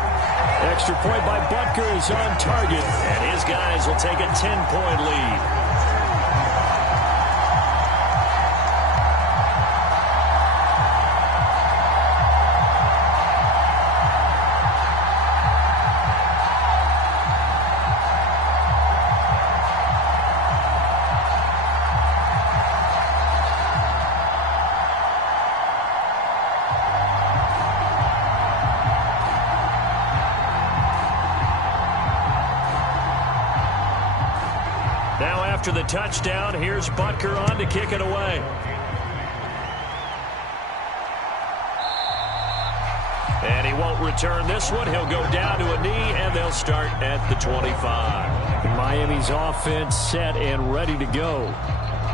Extra point by Butker is on target, and his guys will take a 10-point lead. After the touchdown, here's Butker on to kick it away. And he won't return this one. He'll go down to a knee, and they'll start at the 25. Miami's offense set and ready to go.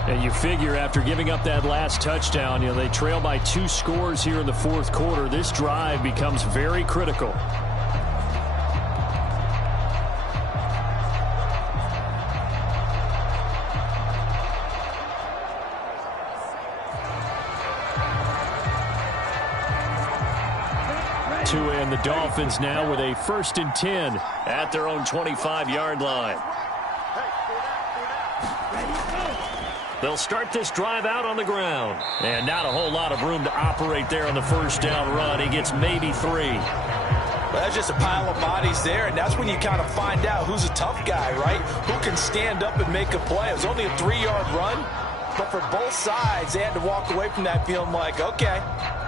And you figure after giving up that last touchdown, you know, they trail by 2 scores here in the fourth quarter. This drive becomes very critical. And the Dolphins now with a 1st and 10 at their own 25-yard line. They'll start this drive out on the ground. And not a whole lot of room to operate there on the first down run. He gets maybe 3. Well, that's just a pile of bodies there, and that's when you kind of find out who's a tough guy, right? Who can stand up and make a play. It was only a 3-yard run, but for both sides, they had to walk away from that feeling like, okay,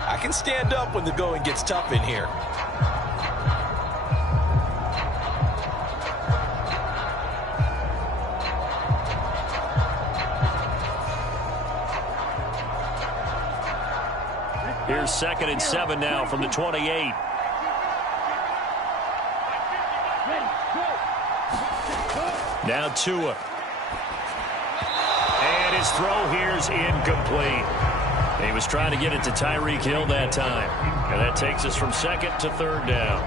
I can stand up when the going gets tough in here. Here's 2nd and 7 now from the 28. Now Tua. And his throw here's incomplete. He was trying to get it to Tyreek Hill that time. And that takes us from 2nd to 3rd down.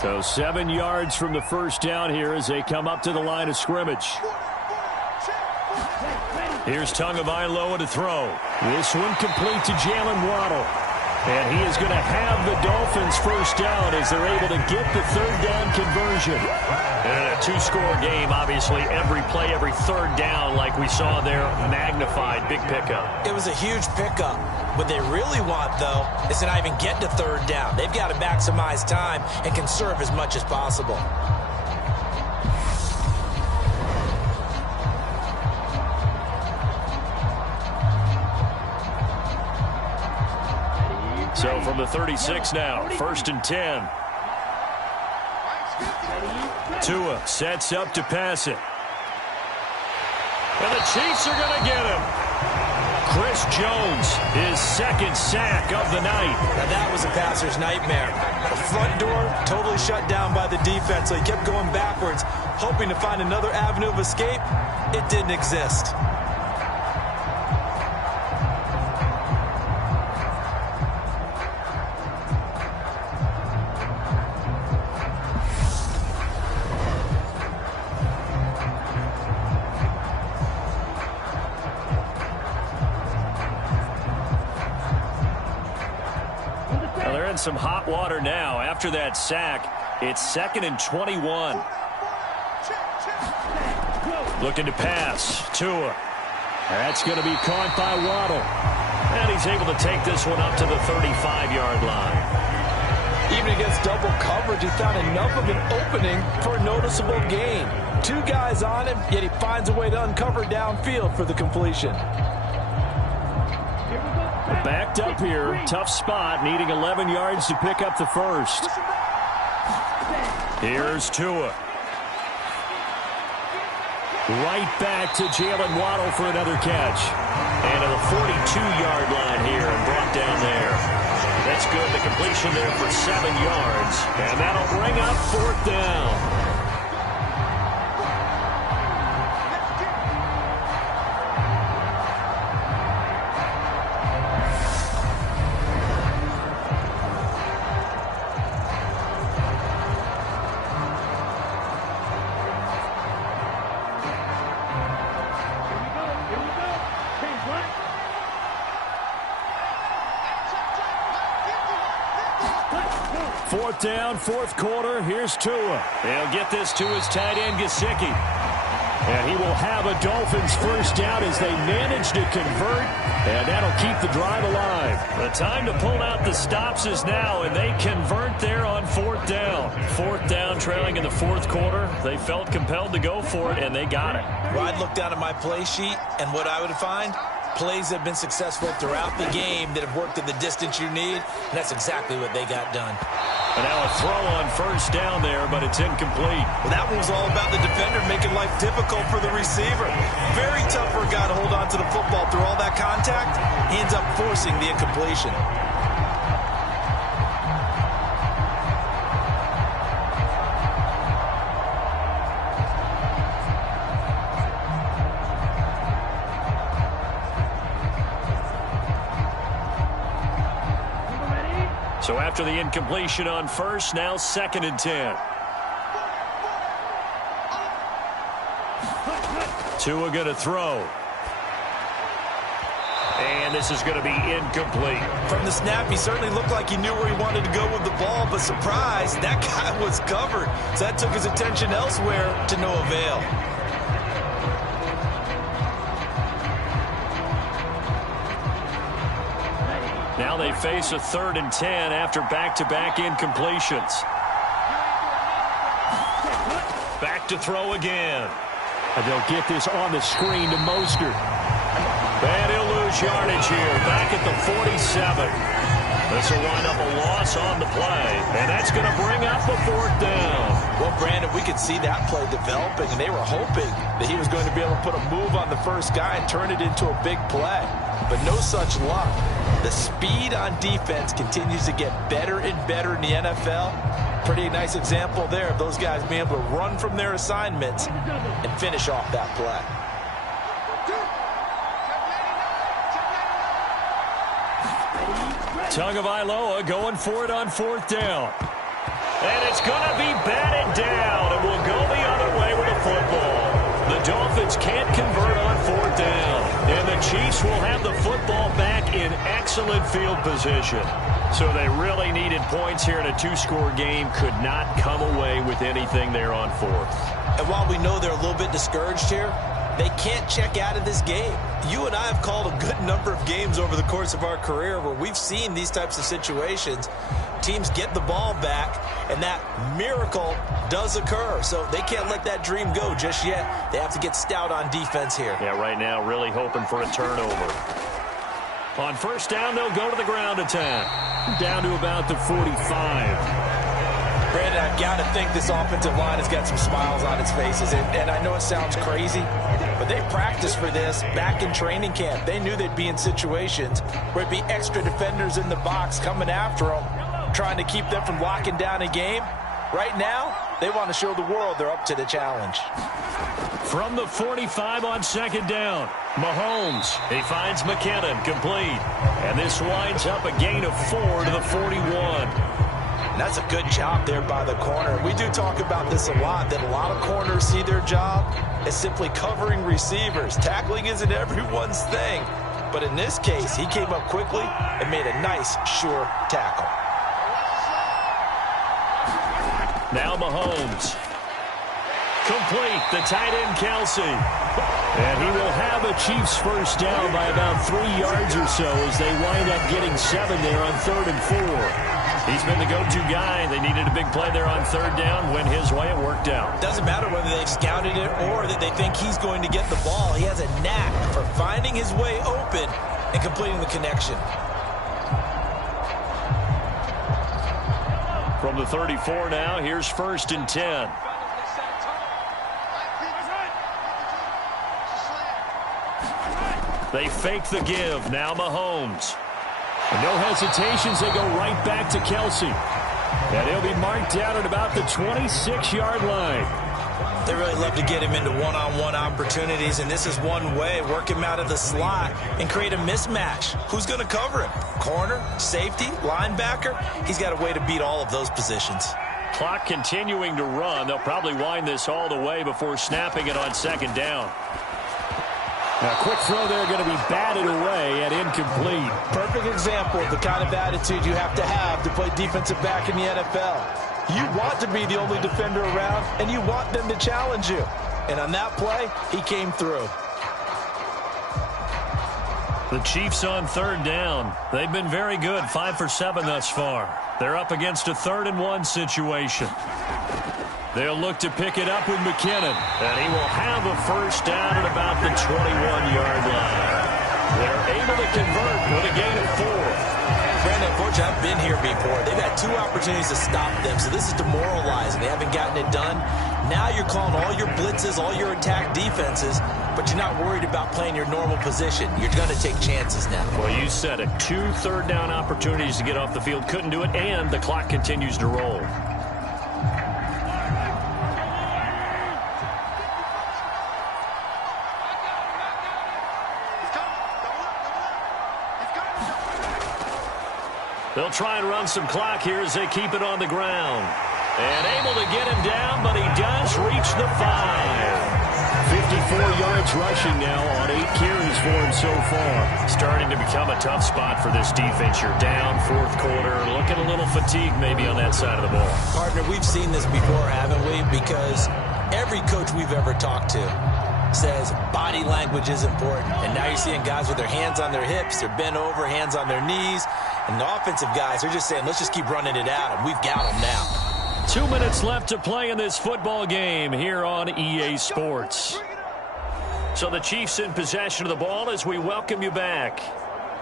So 7 yards from the first down here as they come up to the line of scrimmage. Here's Tagovailoa to throw. This one complete to Jalen Waddle. And he is going to have the Dolphins first down as they're able to get the third down conversion. And in a two-score game, obviously, every play, every third down, like we saw there, magnified. Big pickup. It was a huge pickup. What they really want, though, is to not even get to third down. They've got to maximize time and conserve as much as possible. So from the 36 now, 1st and 10. Tua sets up to pass it. And the Chiefs are going to get him. Chris Jones, his second sack of the night. Now that was a passer's nightmare. The front door totally shut down by the defense, so he kept going backwards, hoping to find another avenue of escape. It didn't exist. Some hot water now. After that sack, it's 2nd and 21. Looking to pass. Tua. That's going to be caught by Waddle. And he's able to take this one up to the 35-yard line. Even against double coverage, he found enough of an opening for a noticeable gain. 2 guys on him, yet he finds a way to uncover downfield for the completion. Backed up here, tough spot, needing 11 yards to pick up the first. Here's Tua. Right back to Jalen Waddle for another catch. And to the 42-yard line here and brought down there. That's good, the completion there for 7 yards. And that'll bring up 4th down. Down, 4th quarter. Here's Tua. They'll get this to his tight end, Giki. And he will have a Dolphins first down as they manage to convert. And that'll keep the drive alive. The time to pull out the stops is now, and they convert there on 4th down. 4th down, trailing in the 4th quarter. They felt compelled to go for it, and they got it. Well, I'd look down at my play sheet, and what I would find, plays that have been successful throughout the game that have worked in the distance you need, and that's exactly what they got done. And now a throw on first down there, but it's incomplete. Well, that one was all about the defender making life difficult for the receiver. Very tough for a guy to hold on to the football through all that contact. He ends up forcing the incompletion. So after the incompletion on first, now 2nd and 10. Tua going to throw. And this is going to be incomplete. From the snap, he certainly looked like he knew where he wanted to go with the ball, but surprise, that guy was covered. So that took his attention elsewhere to no avail. Now they face a 3rd and 10 after back-to-back incompletions. Back to throw again. And they'll get this on the screen to Mostert. And he'll lose yardage here. Back at the 47. This will wind up a loss on the play. And that's going to bring up the 4th down. Well, Brandon, we could see that play developing, and they were hoping that he was going to be able to put a move on the first guy and turn it into a big play. But no such luck. The speed on defense continues to get better and better in the NFL. Pretty nice example there of those guys being able to run from their assignments and finish off that play. Tagovailoa going for it on 4th down. And it's going to be batted down, and we'll go the other way with the football. The Dolphins can't convert on 4th down. And the Chiefs will have the football back in excellent excellent field position. So they really needed points here in a two-score game. Could not come away with anything there on fourth. And while we know they're a little bit discouraged here, they can't check out of this game. You and I have called a good number of games over the course of our career where we've seen these types of situations. Teams get the ball back, and that miracle does occur. So they can't let that dream go just yet. They have to get stout on defense here. Yeah, right now really hoping for a turnover. On first down, they'll go to the ground attack. Down to about the 45. Brandon, I've got to think this offensive line has got some smiles on its faces. And I know it sounds crazy, but they practiced for this back in training camp. They knew they'd be in situations where it'd be extra defenders in the box coming after them, trying to keep them from locking down a game. Right now, they want to show the world they're up to the challenge. From the 45 on second down, Mahomes. He finds McKinnon, complete. And this winds up a gain of 4 to the 41. And that's a good job there by the corner. We do talk about this a lot, that a lot of corners see their job as simply covering receivers. Tackling isn't everyone's thing. But in this case, he came up quickly and made a nice, sure tackle. Now Mahomes. Complete, the tight end Kelsey. And he will have a Chiefs first down by about 3 yards or so as they wind up getting 7 there on 3rd and 4. He's been the go-to guy. They needed a big play there on 3rd down. Went his way, it worked out. Doesn't matter whether they've scouted it or that they think he's going to get the ball. He has a knack for finding his way open and completing the connection. From the 34 now, here's 1st and 10. They fake the give. Now Mahomes. And no hesitations. They go right back to Kelsey. And he'll be marked down at about the 26-yard line. They really love to get him into one-on-one opportunities, and this is one way. Work him out of the slot and create a mismatch. Who's going to cover him? Corner, safety, linebacker? He's got a way to beat all of those positions. Clock continuing to run. They'll probably wind this all the way before snapping it on 2nd down. Now, quick throw there, going to be batted away and incomplete. Perfect example of the kind of attitude you have to play defensive back in the NFL. You want to be the only defender around, and you want them to challenge you. And on that play, he came through. The Chiefs on 3rd down. They've been very good, 5 for 7 thus far. They're up against a 3rd and 1 situation. They'll look to pick it up with McKinnon, and he will have a first down at about the 21-yard line. They're able to convert with a gain of 4. Brandon, unfortunately, I've been here before. They've had 2 opportunities to stop them, so this is demoralizing. They haven't gotten it done. Now you're calling all your blitzes, all your attack defenses, but you're not worried about playing your normal position. You're going to take chances now. Well, you said it. 2 third-down opportunities to get off the field. Couldn't do it, and the clock continues to roll. They'll try and run some clock here as they keep it on the ground. And able to get him down, but he does reach the 5. 54 yards rushing now on 8 carries for him so far. Starting to become a tough spot for this defense. You're down 4th quarter. Looking a little fatigued maybe on that side of the ball. Partner, we've seen this before, haven't we? Because every coach we've ever talked to says body language is important. And now you're seeing guys with their hands on their hips, they're bent over, hands on their knees. And the offensive guys are just saying, let's just keep running it out, and we've got them now. 2 minutes left to play in this football game here on EA Sports. So the Chiefs in possession of the ball as we welcome you back.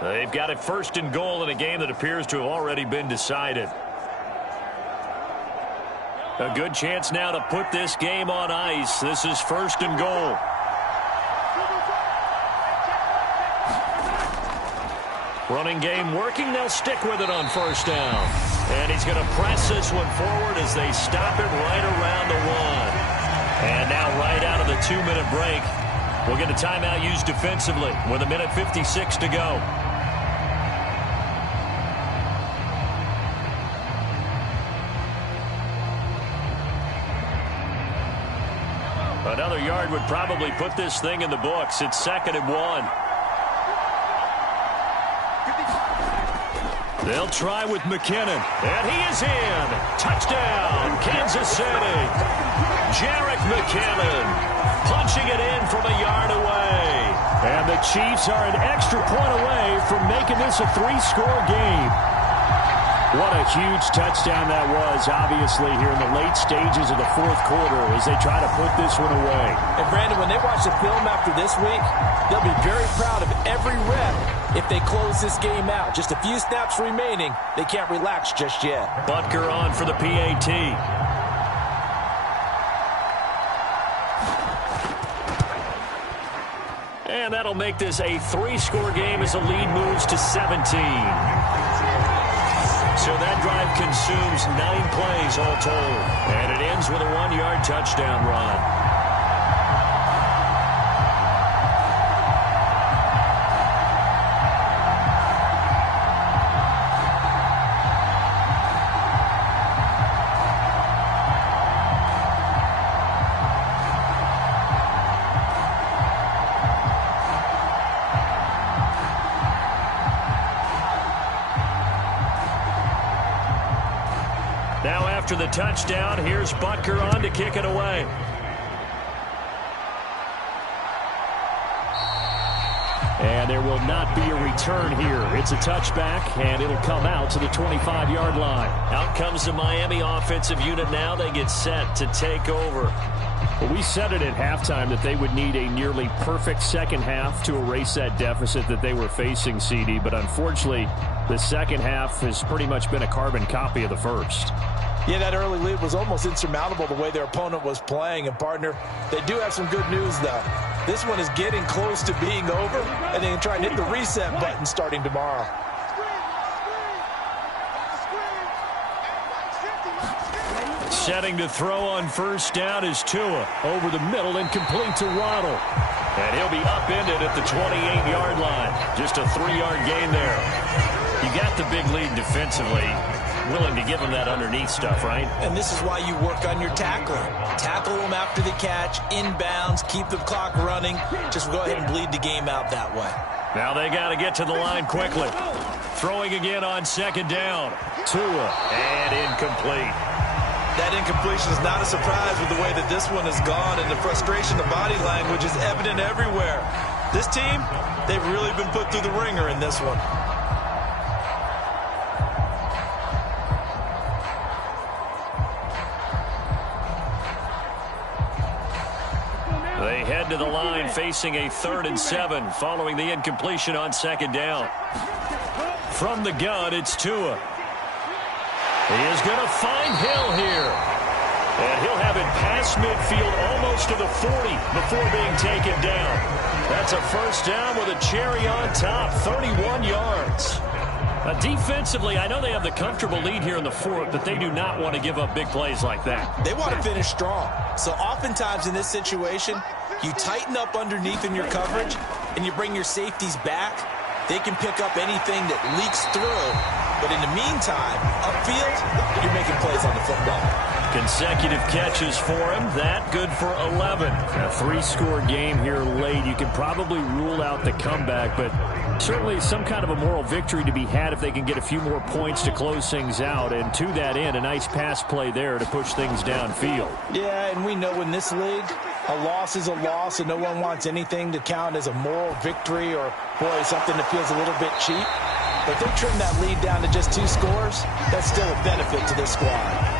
They've got it 1st and goal in a game that appears to have already been decided. A good chance now to put this game on ice. This is 1st and goal. Running game working. They'll stick with it on 1st down. And he's going to press this one forward as they stop it right around the 1. And now right out of the 2-minute break, we'll get a timeout used defensively with 1:56 to go. Another yard would probably put this thing in the books. It's 2nd and 1. They'll try with McKinnon, and he is in. Touchdown, Kansas City. Jerick McKinnon punching it in from a yard away. And the Chiefs are an extra point away from making this a 3-score game. What a huge touchdown that was, obviously, here in the late stages of the fourth quarter as they try to put this one away. And, Brandon, when they watch the film after this week, they'll be very proud of every rep if they close this game out. Just a few snaps remaining. They can't relax just yet. Butker on for the PAT. And that'll make this a 3-score game as the lead moves to 17. So that drive consumes 9 plays all told. And it ends with a 1-yard touchdown run. Now after the touchdown, here's Butker on to kick it away. And there will not be a return here. It's a touchback, and it'll come out to the 25-yard line. Out comes the Miami offensive unit now. They get set to take over. Well, we said it at halftime that they would need a nearly perfect second half to erase that deficit that they were facing, CD. But unfortunately, the second half has pretty much been a carbon copy of the first. Yeah, that early lead was almost insurmountable the way their opponent was playing. And, partner, they do have some good news, though. This one is getting close to being over, and they can try and hit the reset button starting tomorrow. Setting to throw on first down is Tua. Over the middle and complete to Waddle. And he'll be upended at the 28-yard line. Just a 3-yard gain there. You got the big lead defensively. Willing to give them that underneath stuff, right? And this is why you work on your tackling. Tackle them after the catch, inbounds, keep the clock running. Just go ahead and bleed the game out that way. Now they got to get to the line quickly. Throwing again on second down. Tua, and incomplete. That incompletion is not a surprise with the way that this one has gone, and the frustration, the body language is evident everywhere. This team, they've really been put through the ringer in this one. They head to the line facing a 3rd and 7 following the incompletion on second down. From the gun, it's Tua. He is going to find Hill here. And he'll have it past midfield almost to the 40 before being taken down. That's a first down with a cherry on top, 31 yards. Defensively, I know they have the comfortable lead here in the fourth, but they do not want to give up big plays like that. They want to finish strong. So oftentimes in this situation, you tighten up underneath in your coverage, and you bring your safeties back. They can pick up anything that leaks through. But in the meantime, upfield, you're making plays on the football. Consecutive catches for him. That good for 11. A 3-score game here late. You can probably rule out the comeback, but certainly some kind of a moral victory to be had if they can get a few more points to close things out. And to that end, a nice pass play there to push things downfield. Yeah, and we know in this league, a loss is a loss, and no one wants anything to count as a moral victory or, boy, something that feels a little bit cheap. But if they trim that lead down to just 2 scores, that's still a benefit to this squad.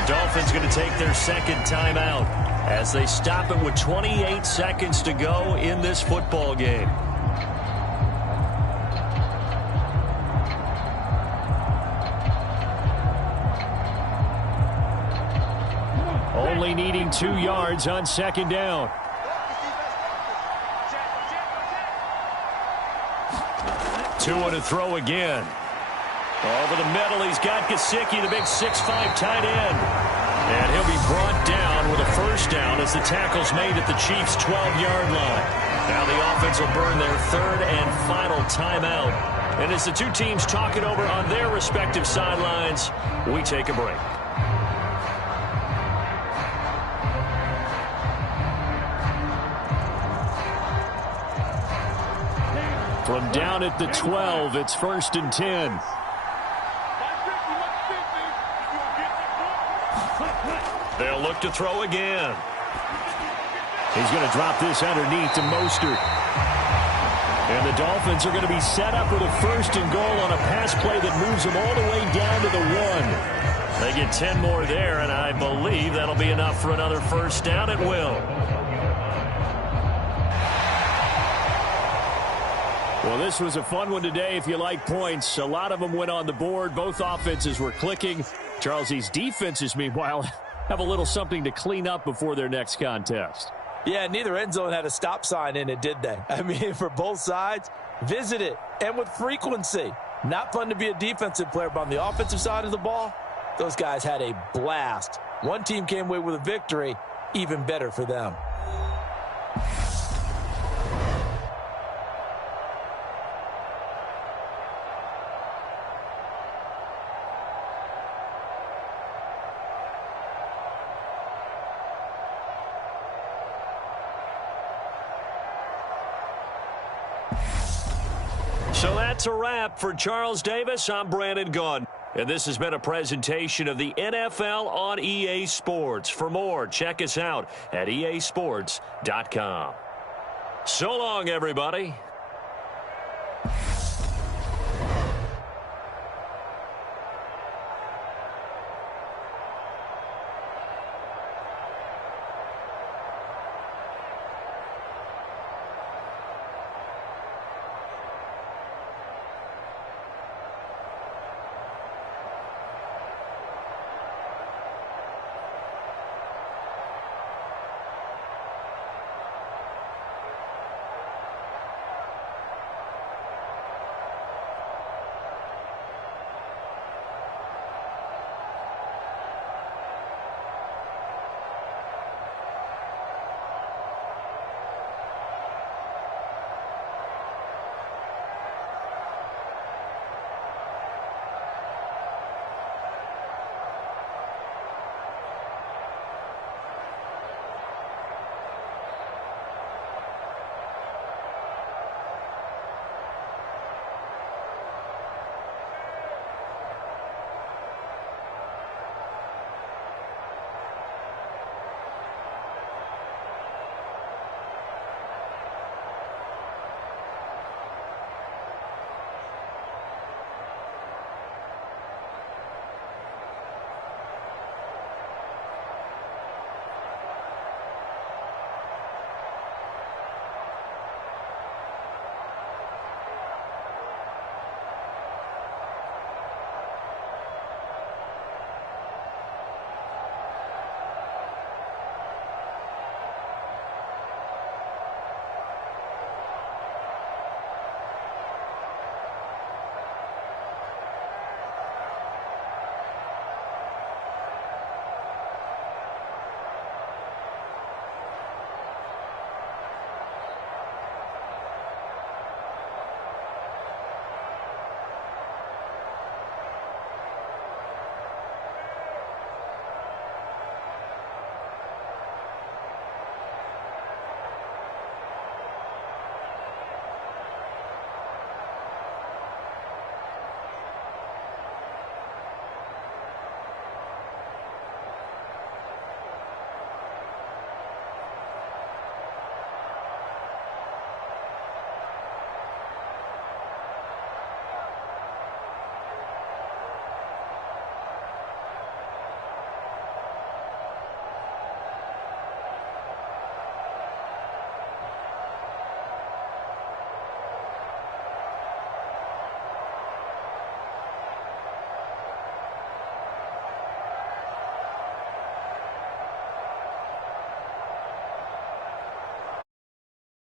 The Dolphins going to take their second timeout as they stop it with 28 seconds to go in this football game. Only needing 2 yards on second down. Tua to throw again. Over the middle, he's got Giki, the big 6'5" tight end. And he'll be brought down with a first down as the tackle's made at the Chiefs' 12-yard line. Now the offense will burn their 3rd and final timeout. And as the two teams talk it over on their respective sidelines, we take a break. From down at the 12, it's 1st and 10. they'll look to throw again. He's going to drop this underneath to Mostert. And the Dolphins are going to be set up with a 1st and goal on a pass play that moves them all the way down to the 1. They get 10 more there, and I believe that'll be enough for another 1st down. It will. Well, this was a fun one today if you like points. A lot of them went on the board. Both offenses were clicking. Charles, defenses, meanwhile, have a little something to clean up before their next contest. Yeah, neither end zone had a stop sign in it, did they? I mean, for both sides, visit it, and with frequency. Not fun to be a defensive player, but on the offensive side of the ball, those guys had a blast. One team came away with a victory, even better for them. So that's a wrap for Charles Davis. I'm Brandon Gunn. And this has been a presentation of the NFL on EA Sports. For more, check us out at easports.com. So long, everybody.